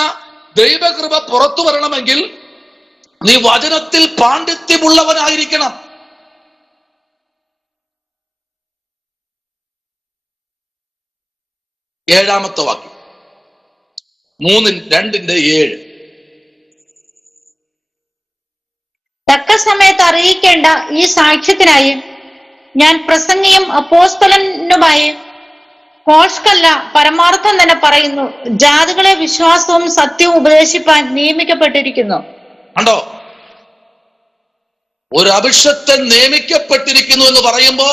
ദൈവകൃപ പുറത്തു വരണമെങ്കിൽ നീ വചനത്തിൽ പാണ്ഡിത്യമുള്ളവനായിരിക്കണം. ഏഴാമത്തെ വാക്യം 3:2-7. തക്ക സമയത്ത് അറിയിക്കേണ്ട ഈ സാക്ഷ്യത്തിനായി ഞാൻ പ്രസംഗിയും അപ്പോസ്തലനുമായ കോഷ്കല്ല പരമാർത്ഥം തന്നെ പറയുന്നു, ജാതികളെ വിശ്വാസവും സത്യവും ഉപദേശിപ്പാൻ നിയമിക്കപ്പെട്ടിരിക്കുന്നു. കണ്ടോ? ഒരു അഭിഷക്തൻ നിയമിക്കപ്പെട്ടിരിക്കുന്നു എന്ന് പറയുമ്പോ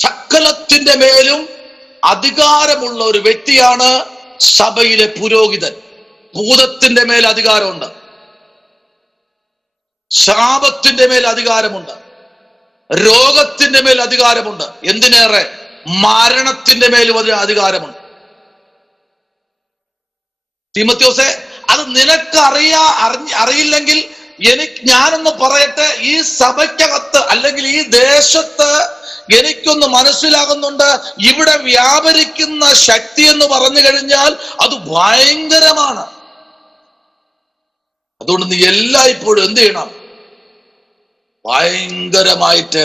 സകലത്തിന്റെ മേലും അധികാരമുള്ള ഒരു വ്യക്തിയാണ് സഭയിലെ പുരോഹിതൻ. ഭൂതത്തിന്റെ മേൽ അധികാരമുണ്ട്, ശാപത്തിന്റെ മേൽ അധികാരമുണ്ട്, രോഗത്തിന്റെ മേൽ അധികാരമുണ്ട്, എന്തിനേറെ മരണത്തിന്റെ മേലും അധികാരമുണ്ട്. തീമോഥെയോസേ, അത് നിനക്ക് അറിയില്ലെങ്കിൽ ഞാനൊന്ന് പറയട്ടെ. ഈ സഭയ്ക്കകത്ത് അല്ലെങ്കിൽ ഈ ദേശത്ത് എനിക്കൊന്ന് മനസ്സിലാകുന്നുണ്ട്, ഇവിടെ വ്യാപരിക്കുന്ന ശക്തി എന്ന് പറഞ്ഞു കഴിഞ്ഞാൽ അത് ഭയങ്കരമാണ്. അതുകൊണ്ട് നീ എല്ലായ്പ്പോഴും എന്ത് ചെയ്യണം? ഭയങ്കരമായിട്ട്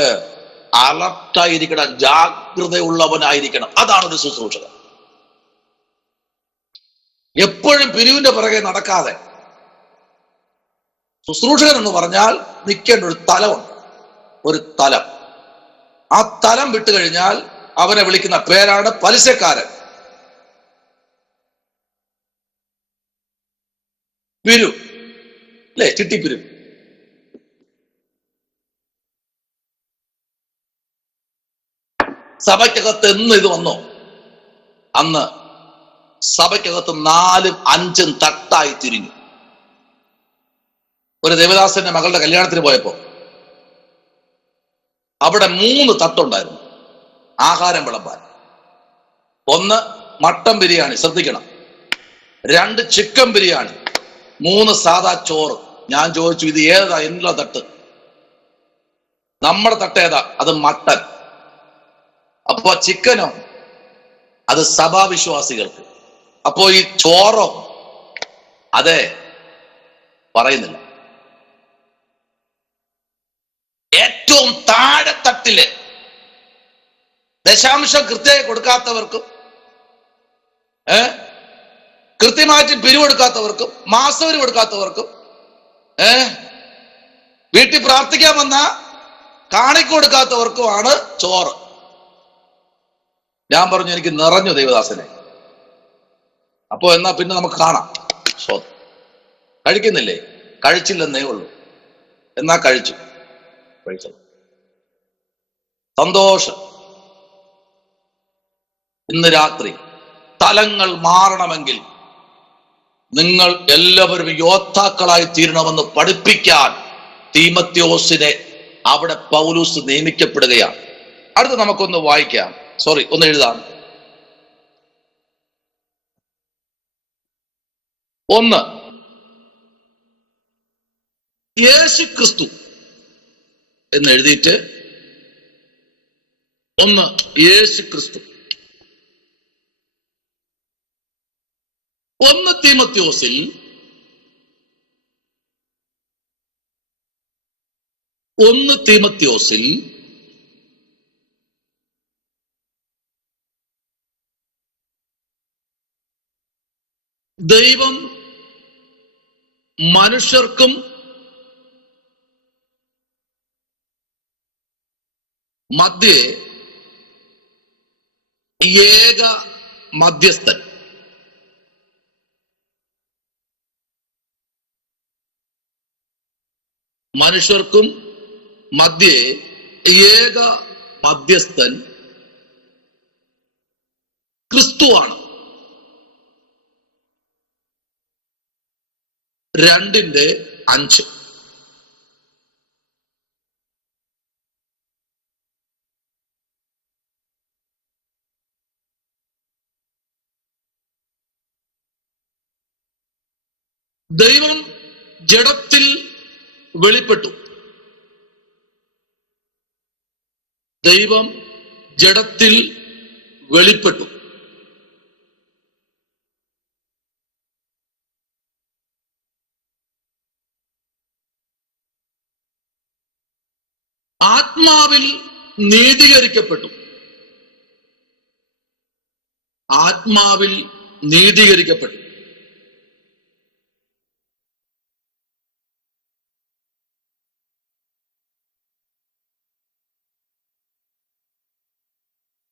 അലർട്ടായിരിക്കണം, ജാഗ്രതയുള്ളവനായിരിക്കണം. അതാണ് ഒരു ശുശ്രൂഷകൻ. എപ്പോഴും പിരിവിന്റെ പുറകെ നടക്കാതെ, ശുശ്രൂഷകൻ എന്ന് പറഞ്ഞാൽ നിൽക്കേണ്ട ഒരു തലമുണ്ട്, ഒരു തലം. ആ തലം വിട്ടുകഴിഞ്ഞാൽ അവനെ വിളിക്കുന്ന പേരാണ് പലിശക്കാരൻ. പിരു അല്ലേ? ചിട്ടിപ്പിരു. സഭയ്ക്കകത്ത് എന്ന് ഇത് വന്നോ, അന്ന് സഭയ്ക്കകത്ത് 4ഉം 5ഉം തട്ടായി തിരിഞ്ഞു. ഒരു ദേവദാസന്റെ മകളുടെ കല്യാണത്തിന് പോയപ്പോ അവിടെ 3 തട്ടുണ്ടായിരുന്നു ആഹാരം വിളമ്പാൻ. 1 മട്ടൻ ബിരിയാണി, ശ്രദ്ധിക്കണം. 2 ചിക്കൻ ബിരിയാണി, 3 സാദാ ചോറ്. ഞാൻ ചോദിച്ചു, ഇത് ഏതാ എന്നുള്ള തട്ട്? നമ്മുടെ തട്ട് ഏതാ? അത് മട്ടൻ. അപ്പോ ചിക്കനോ? അത് സഭാവിശ്വാസികൾക്ക്. അപ്പോ ഈ ചോറോ? അതെ, പറയുന്നില്ല. ഏറ്റവും താഴെത്തട്ടില് ദശാംശം കൃത്യമായി കൊടുക്കാത്തവർക്കും കൃത്യമായിട്ട് പിരിവെടുക്കാത്തവർക്കും മാസവരി കൊടുക്കാത്തവർക്കും വീട്ടിൽ പ്രാർത്ഥിക്കാൻ വന്ന കാണിക്ക കൊടുക്കാത്തവർക്കുമാണ് ചോറ്. ഞാൻ പറഞ്ഞു, എനിക്ക് നിറഞ്ഞു ദൈവദാസനെ. അപ്പോ എന്നാ പിന്നെ നമുക്ക് കാണാം. കഴിക്കുന്നില്ലേ? കഴിച്ചില്ലെന്നേ ഉള്ളൂ. എന്നാ കഴിച്ചു. സന്തോഷം. ഇന്ന് രാത്രി തലങ്ങൾ മാറണമെങ്കിൽ നിങ്ങൾ എല്ലാവരും യോദ്ധാക്കളായി തീരണമെന്ന് പഠിപ്പിക്കാൻ തീമോഥെയോസിനെ അവിടെ പൗലൂസ് നിയമിക്കപ്പെടുകയാണ്. അടുത്ത് നമുക്കൊന്ന് വായിക്കാം, ഒന്ന് എഴുതാം. 1 യേശു ക്രിസ്തു എന്ന് എഴുതിയിട്ട് 1 യേശു ക്രിസ്തു. 1 തീമോഥെയോസിൽ ദൈവം മനുഷ്യർക്കും മധ്യേ ഏക മധ്യസ്ഥൻ. മനുഷ്യർക്കും മധ്യേ ഏക മധ്യസ്ഥൻ ക്രിസ്തുവാണ്. 2:5. ദൈവം ജഡത്തിൽ വെളിപ്പെട്ടു. ദൈവം ജഡത്തിൽ വെളിപ്പെട്ടു. ആത്മാവിൽ നീതീകരിക്കപ്പെട്ടു. ആത്മാവിൽ നീതീകരിക്കപ്പെട്ടു.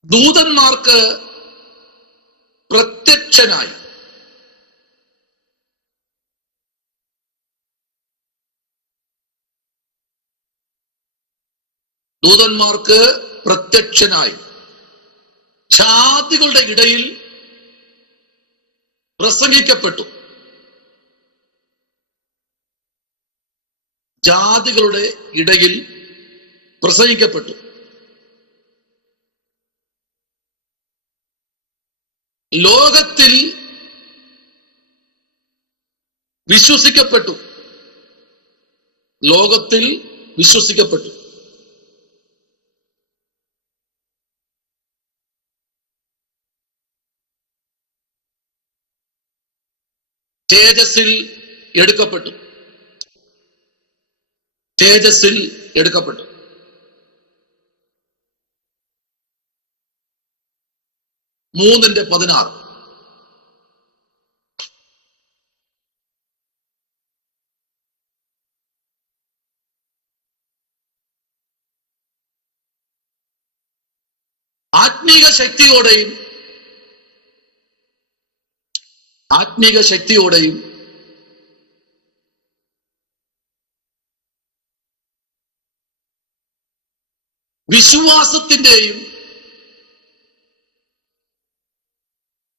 ദൂതന്മാർക്ക് പ്രത്യക്ഷനായി. ദൂതന്മാർക്ക് പ്രത്യക്ഷനായി ജാതികളുടെ ഇടയിൽ പ്രസംഗിക്കപ്പെട്ടു. ജാതികളുടെ ഇടയിൽ പ്രസംഗിക്കപ്പെട്ടു. ലോകത്തിൽ വിശ്വസിക്കപ്പെട്ടു. ലോകത്തിൽ വിശ്വസിക്കപ്പെട്ടു. തേജസ്സിൽ എടുക്കപ്പെട്ടു. തേജസ്സിൽ എടുക്കപ്പെട്ടു. മൂന്നിന്റെ 16. ആത്മീക ശക്തിയോടെയും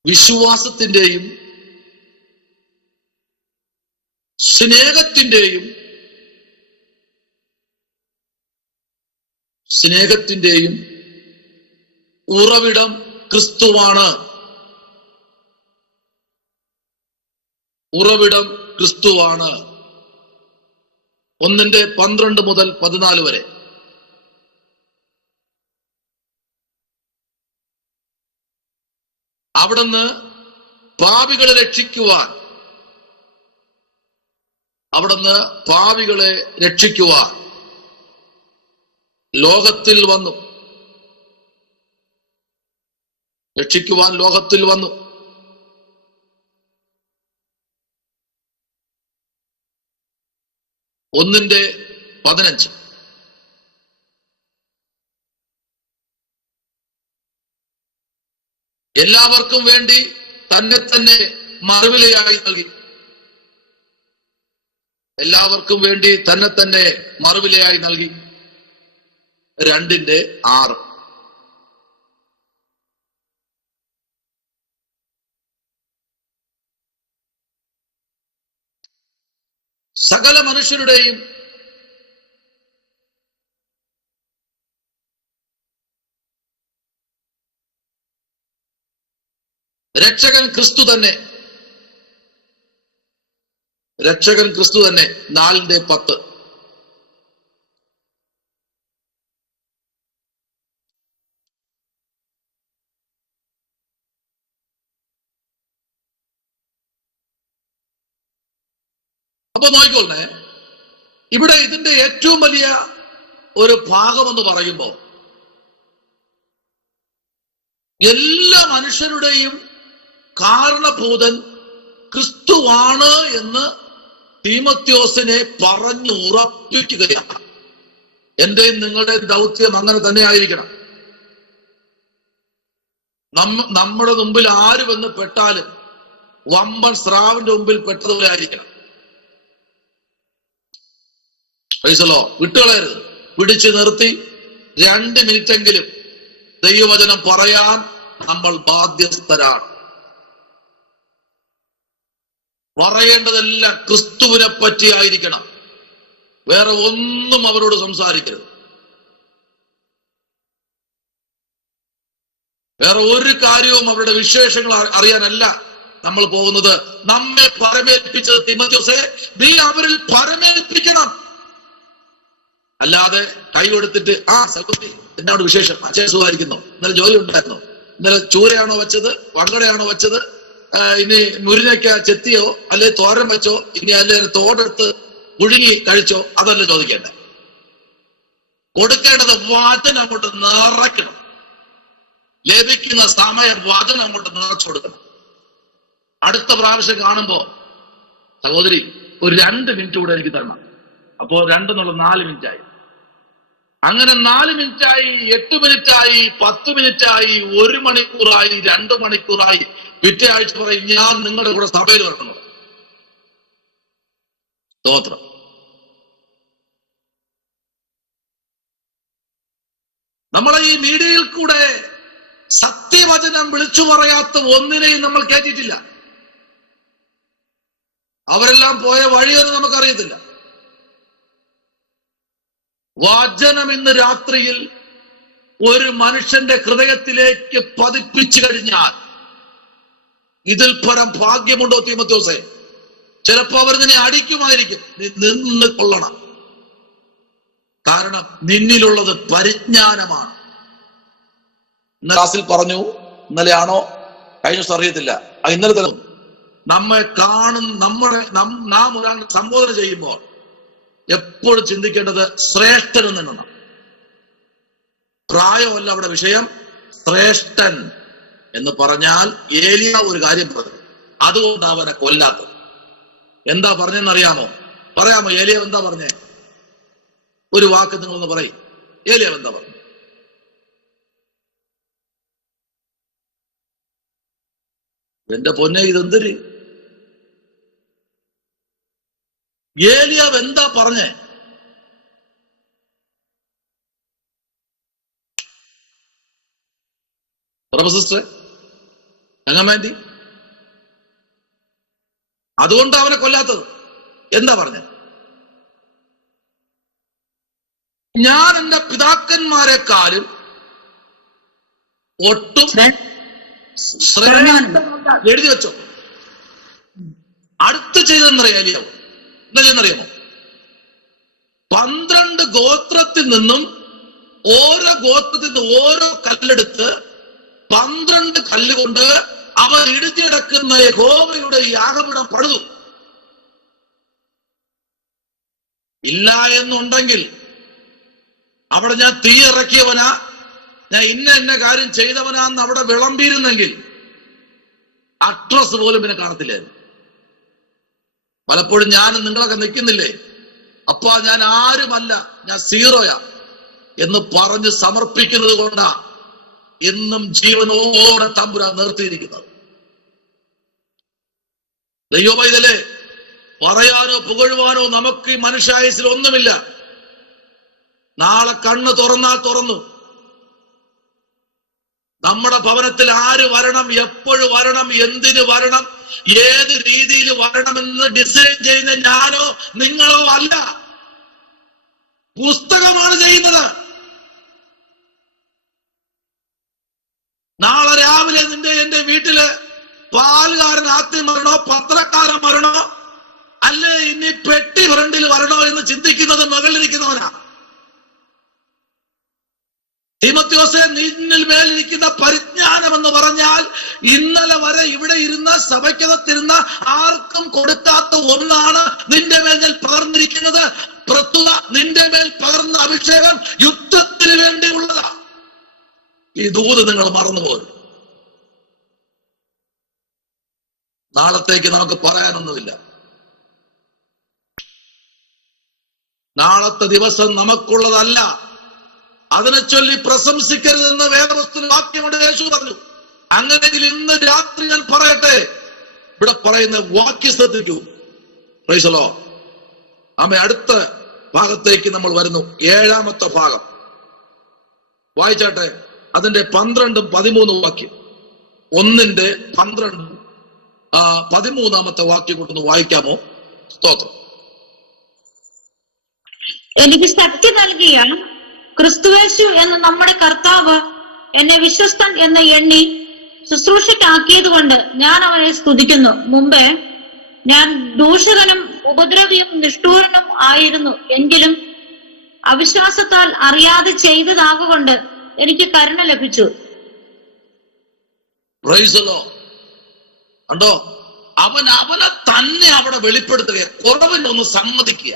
വിശ്വാസത്തിന്റെയും സ്നേഹത്തിന്റെയും ഉറവിടം ക്രിസ്തുവാണ്. ഉറവിടം ക്രിസ്തുവാണ്. 1:12 മുതൽ 14 വരെ. അവിടുന്ന് പാപികളെ രക്ഷിക്കുവാൻ ലോകത്തിൽ വന്നു. രക്ഷിക്കുവാൻ ലോകത്തിൽ വന്നു. ഒന്നിന്റെ 15. എല്ലാവർക്കും വേണ്ടി തന്നെ തന്നെ മറുവിലയായി നൽകി. എല്ലാവർക്കും വേണ്ടി തന്നെ തന്നെ മറുവിലയായി നൽകി. 2:6. സകല മനുഷ്യരുടെയും രക്ഷകൻ ക്രിസ്തു തന്നെ. രക്ഷകൻ ക്രിസ്തു തന്നെ. 4:10. അപ്പൊ നോക്കിക്കൊള്ളേ, ഇവിടെ ഇതിന്റെ ഏറ്റവും വലിയ ഒരു ഭാഗം എന്ന് പറയുമ്പോ എല്ലാ മനുഷ്യരുടെയും കാരണഭൂതൻ ക്രിസ്തുവാണ് എന്ന് തീമോഥെയോസിനെ പറഞ്ഞു ഉറപ്പിക്കുകയാണ്. എന്റെയും നിങ്ങളുടെയും ദൗത്യം അങ്ങനെ തന്നെ ആയിരിക്കണം. നമ്മുടെ മുമ്പിൽ ആര് വന്ന് പെട്ടാലും വമ്പൻ സ്രാവിന്റെ മുമ്പിൽ പെട്ടതുപോലെ ആയിരിക്കണം. വിട്ടുകളയരുത്. പിടിച്ചു നിർത്തി 2 മിനിറ്റെങ്കിലും ദൈവവചനം പറയാൻ നമ്മൾ ബാധ്യസ്ഥരാണ്. പറയേണ്ടതെല്ലാം ക്രിസ്തുവിനെ പറ്റി ആയിരിക്കണം. വേറെ ഒന്നും അവരോട് സംസാരിക്കരുത്. വേറെ ഒരു കാര്യവും അവരുടെ വിശേഷങ്ങൾ അറിയാനല്ല നമ്മൾ പോകുന്നത്. നമ്മെ പരമേൽപ്പിച്ചത് തീമോഥെയോസേ, നീ അവരിൽ പരമേൽപ്പിക്കണം. അല്ലാതെ കൈ കൊടുത്തിട്ട് സഹോദരി എന്നോട് വിശേഷം, അച്ഛൻ സുഖമായിരിക്കുന്നു, ഇന്നലെ ജോലി ഉണ്ടായിരുന്നോ, ഇന്നലെ ചൂരയാണോ വെച്ചത്, വങ്കടയാണോ വെച്ചത്, ഇനി മുരിങ്ങയ്ക്ക ചെത്തിയോ അല്ലെ തോരൻ വെച്ചോ, ഇനി അല്ലെ തോടെടുത്ത് പുഴുങ്ങി കഴിച്ചോ, അതല്ല ചോദിക്കേണ്ട. കൊടുക്കേണ്ടത് വചനം അങ്ങോട്ട് നിറയ്ക്കണം. ലഭിക്കുന്ന സമയം വചനം അങ്ങോട്ട് നിറച്ചു കൊടുക്കണം. അടുത്ത പ്രാവശ്യം കാണുമ്പോ സഹോദരി ഒരു 2 മിനിറ്റ് കൂടെ എനിക്ക് തരണം. അപ്പോ 2 എന്നുള്ള 4 മിനിറ്റായി. അങ്ങനെ 4 മിനിറ്റായി, 8 മിനിറ്റായി, 10 മിനിറ്റായി, 1 മണിക്കൂറായി, 2 മണിക്കൂറായി. പിറ്റേ ആഴ്ച പറയും ഞാൻ നിങ്ങളുടെ കൂടെ സഭയിൽ വരണം. സ്തോത്രം. നമ്മളെ ഈ മീഡിയയിൽ കൂടെ സത്യവചനം വിളിച്ചു പറയാത്ത ഒന്നിനെയും നമ്മൾ കേട്ടിട്ടില്ല. അവരെല്ലാം പോയ വഴിയൊന്നും നമുക്കറിയത്തില്ല. വചനം ഇന്ന് രാത്രിയിൽ ഒരു മനുഷ്യന്റെ ഹൃദയത്തിലേക്ക് പതിപ്പിച്ചു കഴിഞ്ഞാൽ ഇതിൽ പരം ഭാഗ്യമുണ്ടോ തീമോഥെയോസേ? ചിലപ്പോ അവർ നിന്നെ അടിക്കുമായിരിക്കും. നീ നിന്ന് കൊള്ളണം. കാരണം നിന്നിലുള്ളത് പരിജ്ഞാനമാണ്. ക്ലാസ്സിൽ പറഞ്ഞു, ഇന്നലെയാണോ കഴിഞ്ഞ ദിവസം അറിയത്തില്ല, ഇന്നലെ തന്നെ നമ്മെ കാണും, നാം ഒരാളെ സംബോധന ചെയ്യുമ്പോൾ എപ്പോഴും ചിന്തിക്കേണ്ടത് ശ്രേഷ്ഠൻ എന്നാണ്. പ്രായമല്ല അവിടെ വിഷയം. ശ്രേഷ്ഠൻ എന്ന് പറഞ്ഞാൽ ഏലിയ ഒരു കാര്യം പറഞ്ഞു, അതുകൊണ്ട് അവനെ കൊല്ലാത്തത്. എന്താ പറഞ്ഞെന്നറിയാമോ? പറയാമോ? ഏലിയ എന്താ പറഞ്ഞേ? ഒരു വാക്ക് നിങ്ങളൊന്ന് പറയും. ഏലിയ എന്താ പറഞ്ഞു? എന്റെ പൊന്നെ, ഇതെന്തൊരു ഏലിയാവ് എന്താ പറഞ്ഞേ? സിസ്റ്റർ എങ്ങമാൻറ്റി, അതുകൊണ്ട് അവനെ കൊല്ലാത്തത്. എന്താ പറഞ്ഞ? ഞാൻ എന്റെ പിതാക്കന്മാരെക്കാളും ഒട്ടും എഴുതി വെച്ചോ. അടുത്ത് ചെയ്തെന്നറിയാം ഏലിയാവ്. എന്താ ചെയ്യുന്നറിയാമോ? 12 ഗോത്രത്തിൽ നിന്നും ഓരോ ഗോത്രത്തിൽ നിന്ന് ഓരോ കല്ലെടുത്ത് 12 കല്ലുകൊണ്ട് അവൻ ഇടിഞ്ഞിടക്കുന്ന യഹോവയുടെ യാഗപീഠം പണിതു. ഇല്ല എന്നുണ്ടെങ്കിൽ അവിടെ ഞാൻ തീ ഇറക്കിയവനാ, ഞാൻ ഇന്ന കാര്യം ചെയ്തവനാന്ന് അവിടെ വിളമ്പിയിരുന്നെങ്കിൽ അഡ്രസ് പോലും പിന്നെ കാണത്തില്ലായിരുന്നു. പലപ്പോഴും ഞാനും നിങ്ങളൊക്കെ നിൽക്കുന്നില്ലേ, അപ്പാ ഞാൻ ആരുമല്ല, ഞാൻ സീറോയാ എന്ന് പറഞ്ഞ് സമർപ്പിക്കുന്നത് കൊണ്ടാ എന്നും ജീവനോടെ തമ്പുരാൻ നിർത്തിയിരിക്കുന്നത്. ദൈവമൈതലേ, പറയാനോ പുകഴുവാനോ നമുക്ക് ഈ മനുഷ്യായുസ്സിൽ ഒന്നുമില്ല. നാളെ കണ്ണ് തുറന്നാൽ തുറന്നു. നമ്മുടെ ഭവനത്തിൽ ആര് വരണം, എപ്പോഴും വരണം, എന്തിനു വരണം, ഏത് രീതിയിൽ വരണമെന്ന് ഡിസൈൻ ചെയ്യുന്ന ഞാനോ നിങ്ങളോ അല്ല, പുസ്തകമാണ് ചെയ്യുന്നത്. നാളെ രാവിലെ എന്റെ വീട്ടില് പാൽകാരൻ ആദ്യം വരണോ, പത്രക്കാരൻ വരണോ, അല്ലേ ഇനി പെട്ടി ഫ്രണ്ടിൽ വരണോ എന്ന് ചിന്തിക്കുന്നത് മകളിരിക്കുന്നവനാ. തീമോത്തിയോസേ, നിന്നിൽ മേലിരിക്കുന്ന പരിജ്ഞാനം എന്ന് പറഞ്ഞാൽ ഇന്നലെ വരെ ഇവിടെ ഇരുന്ന സഭയ്ക്കകത്തിരുന്ന ആർക്കും കൊടുക്കാത്ത ഒന്നാണ് നിന്റെ മേൽ ഞാൻ പകർന്നിരിക്കുന്നത്. പ്രസ്തുത നിന്റെ മേൽ പകർന്ന അഭിഷേകം യുദ്ധത്തിന് വേണ്ടിയുള്ളതാ. ഈ ദൂത് നിങ്ങൾ മറന്നുപോകും. നാളത്തേക്ക് നമുക്ക് പറയാനൊന്നുമില്ല. നാളത്തെ ദിവസം നമുക്കുള്ളതല്ല. അതിനെ ചൊല്ലി പ്രശംസിക്കരുതെന്ന് വേദപുസ്തകത്തിൽ വാക്യമുണ്ട്. യേശു പറഞ്ഞു. അങ്ങനെയെങ്കിൽ ഇന്ന് രാത്രി ഞാൻ പറയട്ടെ, ഇവിടെ പറയുന്ന വാക്യം ശ്രദ്ധിക്കൂ. Praise the Lord. ആമേൻ. അടുത്ത ഭാഗത്തേക്ക് നമ്മൾ വരുന്നു. 7-ാമത്തെ ഭാഗം വായിച്ചാട്ടെ. അതിന്റെ 12ഉം 13ഉം വാക്യം. 1-ന്റെ 12 13-ാമത്തെ വാക്യം കൊണ്ടൊന്ന് വായിക്കാമോ? സ്തോത്രം. എനിക്ക് ശക്തി നൽകിയ ക്രിസ്തുവേശു എന്ന നമ്മുടെ കർത്താവ് എന്നെ വിശ്വസ്തൻ എന്ന് എണ്ണി ശുശ്രൂഷയ്ക്കാക്കിയത് കൊണ്ട് ഞാൻ അവനെ സ്തുതിക്കുന്നു. മുമ്പേ ഞാൻ ദൂഷകനും ഉപദ്രവിയും നിഷ്ഠൂരനും ആയിരുന്നു. എങ്കിലും അവിശ്വാസത്താൽ അറിയാതെ ചെയ്തതാകൊണ്ട് എനിക്ക് കരുണ ലഭിച്ചു. കണ്ടോ, അവനെ തന്നെ അവിടെ വെളിപ്പെടുത്തുക, കുറവിനൊന്ന് സമ്മതിക്കുക.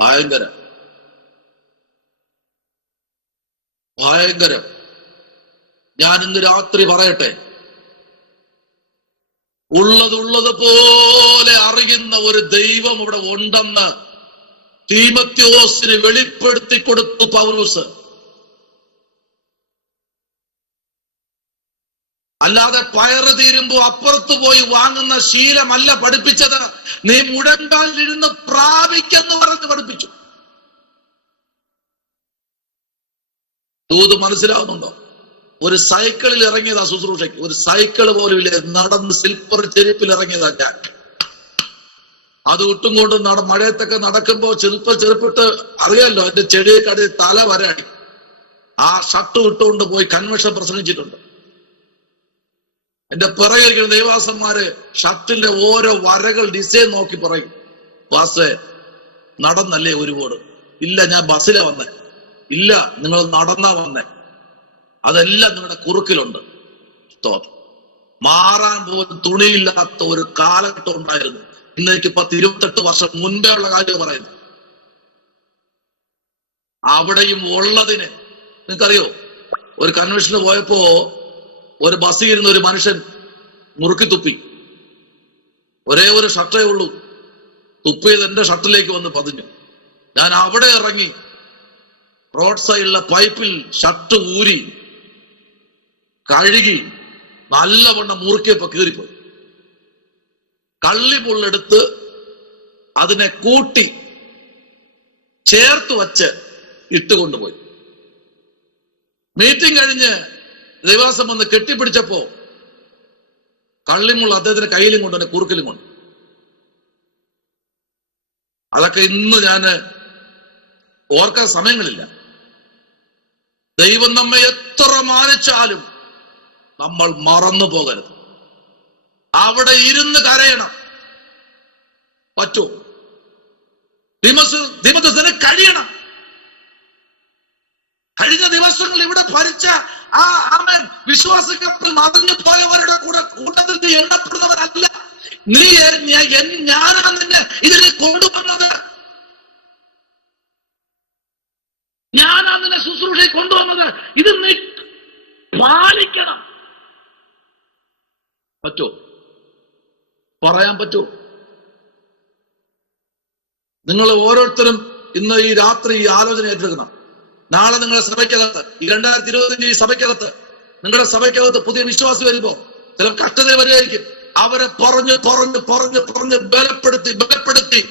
ഭയങ്കരം, ഭയങ്കരം. ഞാൻ ഇന്ന് രാത്രി പറയട്ടെ, ഉള്ളത് പോലെ അറിയുന്ന ഒരു ദൈവം ഇവിടെ ഉണ്ടെന്ന് തീമോത്തിയോസിന് വെളിപ്പെടുത്തി കൊടുത്തു പൗലോസ്. അല്ലാതെ പയറ് തീരുമ്പോ അപ്പുറത്ത് പോയി വാങ്ങുന്ന ശീലമല്ല പഠിപ്പിച്ചത്. നീ മുഴങ്കാലിരുന്ന് പ്രാപിക്കെന്ന് പറഞ്ഞ് പഠിപ്പിച്ചു. ദൂത് മനസ്സിലാവുന്നുണ്ടോ? ഒരു സൈക്കിളിൽ ഇറങ്ങിയതാ ശുശ്രൂഷയ്ക്ക്. ഒരു സൈക്കിൾ പോലും ഇല്ല, നടന്ന് സിൽപ്പർ ചെരുപ്പിൽ ഇറങ്ങിയതാ ഞാൻ. അത് ഇട്ടും കൊണ്ട് മഴയത്തൊക്കെ നടക്കുമ്പോ ചെറുപ്പിട്ട് അറിയാലോ, എന്റെ ചെടിയെ തല വരാടി. ആ ഷർട്ട് ഇട്ടുകൊണ്ട് പോയി കൺവെൻഷൻ പ്രസംഗിച്ചിട്ടുണ്ട്. എന്റെ പിറകിരിക്കുന്ന ദേവാസന്മാര് ഷർട്ടിന്റെ ഓരോ വരകൾ ഡിസൈൻ നോക്കി പറയും, വാസേ നടന്നല്ലേ ഒരുപാട്? ഇല്ല, ഞാൻ ബസ്സിലാ വന്നേ. ഇല്ല, നിങ്ങൾ നടന്നാ വന്നേ. അതെല്ലാം നിങ്ങളുടെ കുറുക്കിലുണ്ട്. മാറാൻ പോലും തുണിയില്ലാത്ത ഒരു കാലഘട്ടം ഉണ്ടായിരുന്നു. ഇന്നേക്ക് 10-28 വർഷം മുൻപേ ഉള്ള കാര്യം പറയുന്നു. അവിടെയും ഉള്ളതിന് നിങ്ങൾക്കറിയോ, ഒരു കൺവെൻഷന് പോയപ്പോ ഒരു ബസ്സിൽ ഇരുന്ന ഒരു മനുഷ്യൻ മുറുക്കി തുപ്പി. ഒരേ ഒരു ഷർട്ടേ ഉള്ളൂ. തുപ്പിയത് എന്റെ ഷർട്ടിലേക്ക് വന്ന് പതിഞ്ഞു. ഞാൻ അവിടെ ഇറങ്ങി റോഡ് സൈഡിലെ പൈപ്പിൽ ഷർട്ട് ഊരി കഴുകി നല്ലവണ്ണം മുറുക്കിയപ്പോ കീറിപ്പോയി. കള്ളിമുള്ളെടുത്ത് അതിനെ കൂട്ടി ചേർത്ത് വച്ച് ഇട്ടുകൊണ്ടുപോയി. മീറ്റിംഗ് കഴിഞ്ഞ് ദേവാസം വന്ന് കെട്ടിപ്പിടിച്ചപ്പോ കള്ളിമുള്ള അദ്ദേഹത്തിന്റെ കയ്യിലും കൊണ്ട് തന്നെ കുറുക്കിലും കൊണ്ട്. അതൊക്കെ ഇന്ന് ഞാന് ഓർക്കാൻ സമയങ്ങളില്ല. ദൈവം നമ്മെ എത്ര മാനിച്ചാലും നമ്മൾ മറന്നു പോകരുത്. അവിടെ ഇരുന്ന് കരയണം. പറ്റൂ? തീമോത്തിയോസിന് കഴിയണം. കഴിഞ്ഞ ദിവസങ്ങൾ ഇവിടെ ഭരിച്ച ആ ആമേൻ വിശ്വാസികൾ മറന്നു പോയവരുടെ കൂട്ടത്തിൽ എണ്ണപ്പെടുന്നവരല്ല. ഞാനാ നിന്നെ ഇതിൽ കൊണ്ടുവന്നത്. ഞാനാ നിന്നെ ശുശ്രൂഷയിൽ കൊണ്ടുവന്നത്. ഇത് നീ പാലിക്കണം. പറ്റോ? പറയാൻ പറ്റോ? നിങ്ങൾ ഓരോരുത്തരും ഇന്ന് ഈ രാത്രി ഈ ആലോചന ഏറ്റെടുക്കണം. നാളെ നിങ്ങളുടെ സഭയ്ക്കകത്ത്, ഈ 2025 ഈ സഭയ്ക്കകത്ത്, നിങ്ങളുടെ സഭയ്ക്കകത്ത് പുതിയ വിശ്വാസി വരുമ്പോ ചില കഷ്ടത വരികയായിരിക്കും. അവരെ പറഞ്ഞ് ബലപ്പെടുത്തി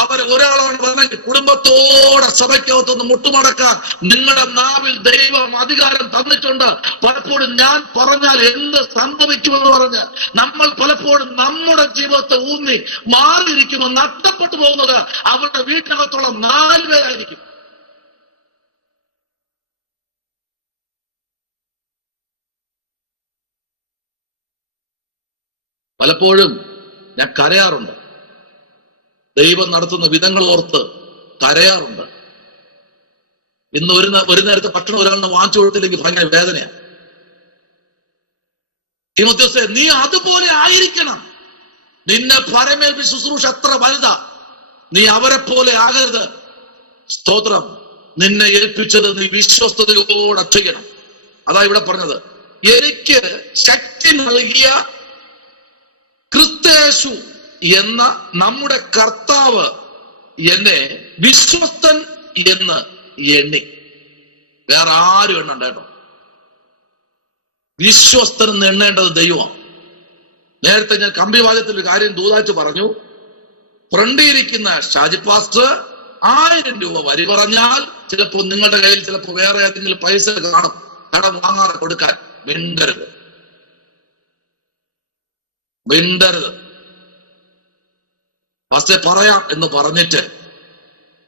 അവരെ ഒരാളാണ് പറഞ്ഞെങ്കിൽ കുടുംബത്തോടെ സഭയ്ക്കകത്തൊന്ന് മുട്ടുമടക്കാൻ നിങ്ങളുടെ നാവിൽ ദൈവം അധികാരം തന്നിട്ടുണ്ട്. പലപ്പോഴും ഞാൻ പറഞ്ഞാൽ എന്ത് സംഭവിക്കുമെന്ന് പറഞ്ഞ് നമ്മൾ പലപ്പോഴും നമ്മുടെ ജീവിതത്തെ ഊന്നി മാറിയിരിക്കുന്നു. നഷ്ടപ്പെട്ടു പോകുന്നത് അവരുടെ വീട്ടിനകത്തുള്ള 4 പേരായിരിക്കും. പലപ്പോഴും ഞാൻ കരയാറുണ്ട്, ദൈവം നടത്തുന്ന വിധങ്ങൾ ഓർത്ത് കരയാറുണ്ട്. ഇന്ന് ഒരു നേരത്തെ ഭക്ഷണം ഒരാളിന് വാങ്ങിച്ചു കൊടുത്തില്ലെങ്കിൽ ഭയങ്കര വേദനയാണ്. തീമോഥെയോസേ, നീ അതുപോലെ ആയിരിക്കണം. നിന്നെ പരമേൽപ്പിച്ച ശുശ്രൂഷ എത്ര വലുതാ, നീ അവരെ പോലെ ആകരുത്. സ്തോത്രം. നിന്നെ ഏൽപ്പിച്ചത് നീ വിശ്വസ്തയോടെ ചെയ്യണം. അതാ ഇവിടെ പറഞ്ഞത്, എനിക്ക് ശക്തി നൽകിയ ക്രിസ്തയേശു എന്ന നമ്മുടെ കർത്താവ് എന്നെ വിശ്വസ്തൻ എന്ന് എണ്ണി. വേറെ ആരും എണ്ണണ്ട കേട്ടോ. വിശ്വസ്തൻ എന്ന് എണ്ണേണ്ടത് ദൈവമാണ്. നേരത്തെ ഞാൻ കമ്പിവാദ്യത്തിൽ ഒരു കാര്യം ദൂതാച്ച് പറഞ്ഞു. ഫ്രണ്ടിയിരിക്കുന്ന ഷാജി പാസ്റ്റർ 1000 രൂപ വരി പറഞ്ഞാൽ ചിലപ്പോൾ നിങ്ങളുടെ കയ്യിൽ ചിലപ്പോൾ വേറെ ഏതെങ്കിലും പൈസ കാണും കടം വാങ്ങാതെ കൊടുക്കാൻ. മിണ്ടരുത്, മിണ്ടരുത്. ഫസ്റ്റ് പറയാം എന്ന് പറഞ്ഞിട്ട്,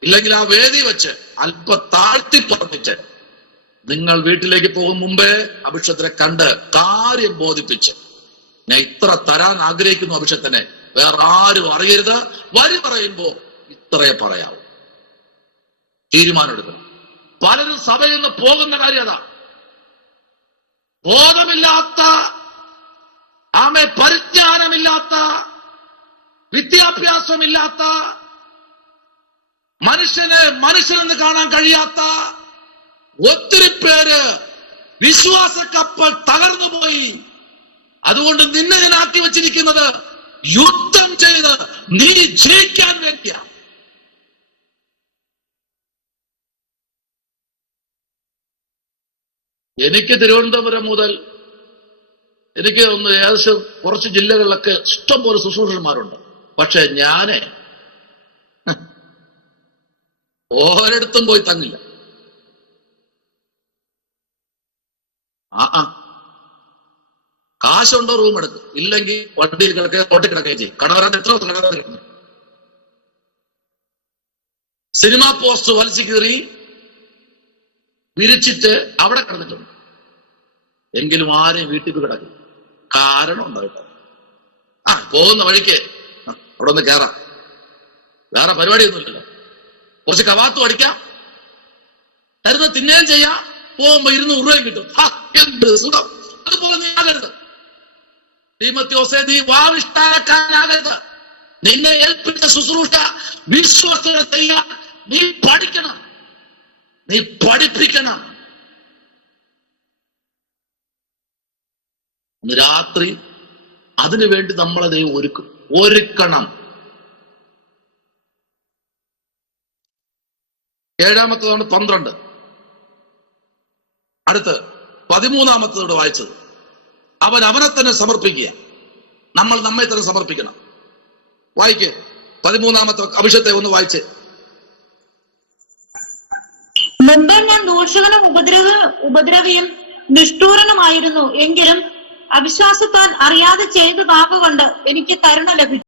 ഇല്ലെങ്കിൽ ആ വേദി വെച്ച് അല്പ താഴ്ത്തി പറഞ്ഞിട്ട് നിങ്ങൾ വീട്ടിലേക്ക് പോകും മുമ്പേ അഭിഷത്തിനെ കണ്ട് കാര്യം ബോധിപ്പിച്ച്, ഞാൻ ഇത്ര തരാൻ ആഗ്രഹിക്കുന്നു അഭിഷത്തിനെ, വേറെ ആരും അറിയരുത്, വരി പറയുമ്പോ ഇത്രയെ പറയാവൂ. തീരുമാനം എടുക്കണം. പലരും സഭയിൽ നിന്ന് പോകുന്ന കാര്യം അതാ. ബോധമില്ലാത്ത, പരിജ്ഞാനമില്ലാത്ത, വിദ്യാഭ്യാസമില്ലാത്ത, മനുഷ്യനെന്ന് കാണാൻ കഴിയാത്ത ഒത്തിരി പേര് വിശ്വാസ കപ്പൽ തകർന്നു പോയി. അതുകൊണ്ട് നിന്നെ ഞാൻ ആക്കി വെച്ചിരിക്കുന്നത് യുദ്ധം ചെയ്ത് നീ ജയിക്കാൻ വേണ്ടിയാ. എനിക്ക് തിരുവനന്തപുരം മുതൽ എനിക്ക് ഒന്ന് ഏകദേശം കുറച്ച് ജില്ലകളിലൊക്കെ ഇഷ്ടം പോലെ ശുശ്രൂഷന്മാരുണ്ട്. പക്ഷെ ഞാന് ഓരിടത്തും പോയി തങ്ങില്ല. കാശുണ്ടോ റൂം എടുക്കും, ഇല്ലെങ്കിൽ വണ്ടിയിൽ കിടക്കുക, റോട്ടിൽ കിടക്കുകയും ചെയ്യും. കടവരാൻ എത്ര കടവരാൻ കിടക്കുന്നു. സിനിമാ പോസ്റ്റ് വലിച്ചു കീറി വിരിച്ചിട്ട് അവിടെ കിടന്നിട്ടുണ്ട്. എങ്കിലും ആരെയും വീട്ടിൽ കിടക്കും. കാരണം ഉണ്ടായിട്ടോ. പോകുന്ന വഴിക്ക് അവിടെ ഒന്ന് കയറാം, വേറെ പരിപാടിയൊന്നുമില്ലല്ലോ. കുറച്ച് കവാത്തും അടിക്കാം, തരുന്ന തിന്നുകയും ചെയ്യാം, പോകുമ്പോ 200 രൂപയും കിട്ടും. എന്ത് സുഖം. അതുപോലെ നീ ആകരുത് തീമോഥെയോസേ, നീ വാവിഷ്ഠാക്കാനാകരുത്. നിന്നെ ഏൽപ്പിച്ച ശുശ്രൂഷ വിശ്വസ്തത ചെയ്യാൻ നീ പഠിക്കണം, നീ പഠിപ്പിക്കണം. ഇന്ന് രാത്രി അതിനു വേണ്ടി നമ്മളെ ദൈവം ഒരുക്കണം. 7-ാമത്തേതാണ് 12. അടുത്ത് 13-ാമത്തേതോടെ വായിച്ചത്, അവൻ അവനെ തന്നെ സമർപ്പിക്കുക. നമ്മൾ നമ്മെ തന്നെ സമർപ്പിക്കണം. വായിക്കേ 13-ാമത്തെ അഭിഷേകത്തെ ഒന്ന് വായിച്ചേ. മുമ്പേ ഞാൻ ദൂഷകനും ഉപദ്രവിയും നിഷ്ഠൂരനുമായിരുന്നു. എങ്കിലും അവിശ്വാസത്താൽ അറിയാതെ ചെയ്തതാകൊണ്ട് എനിക്ക് കരുണ ലഭിച്ചു.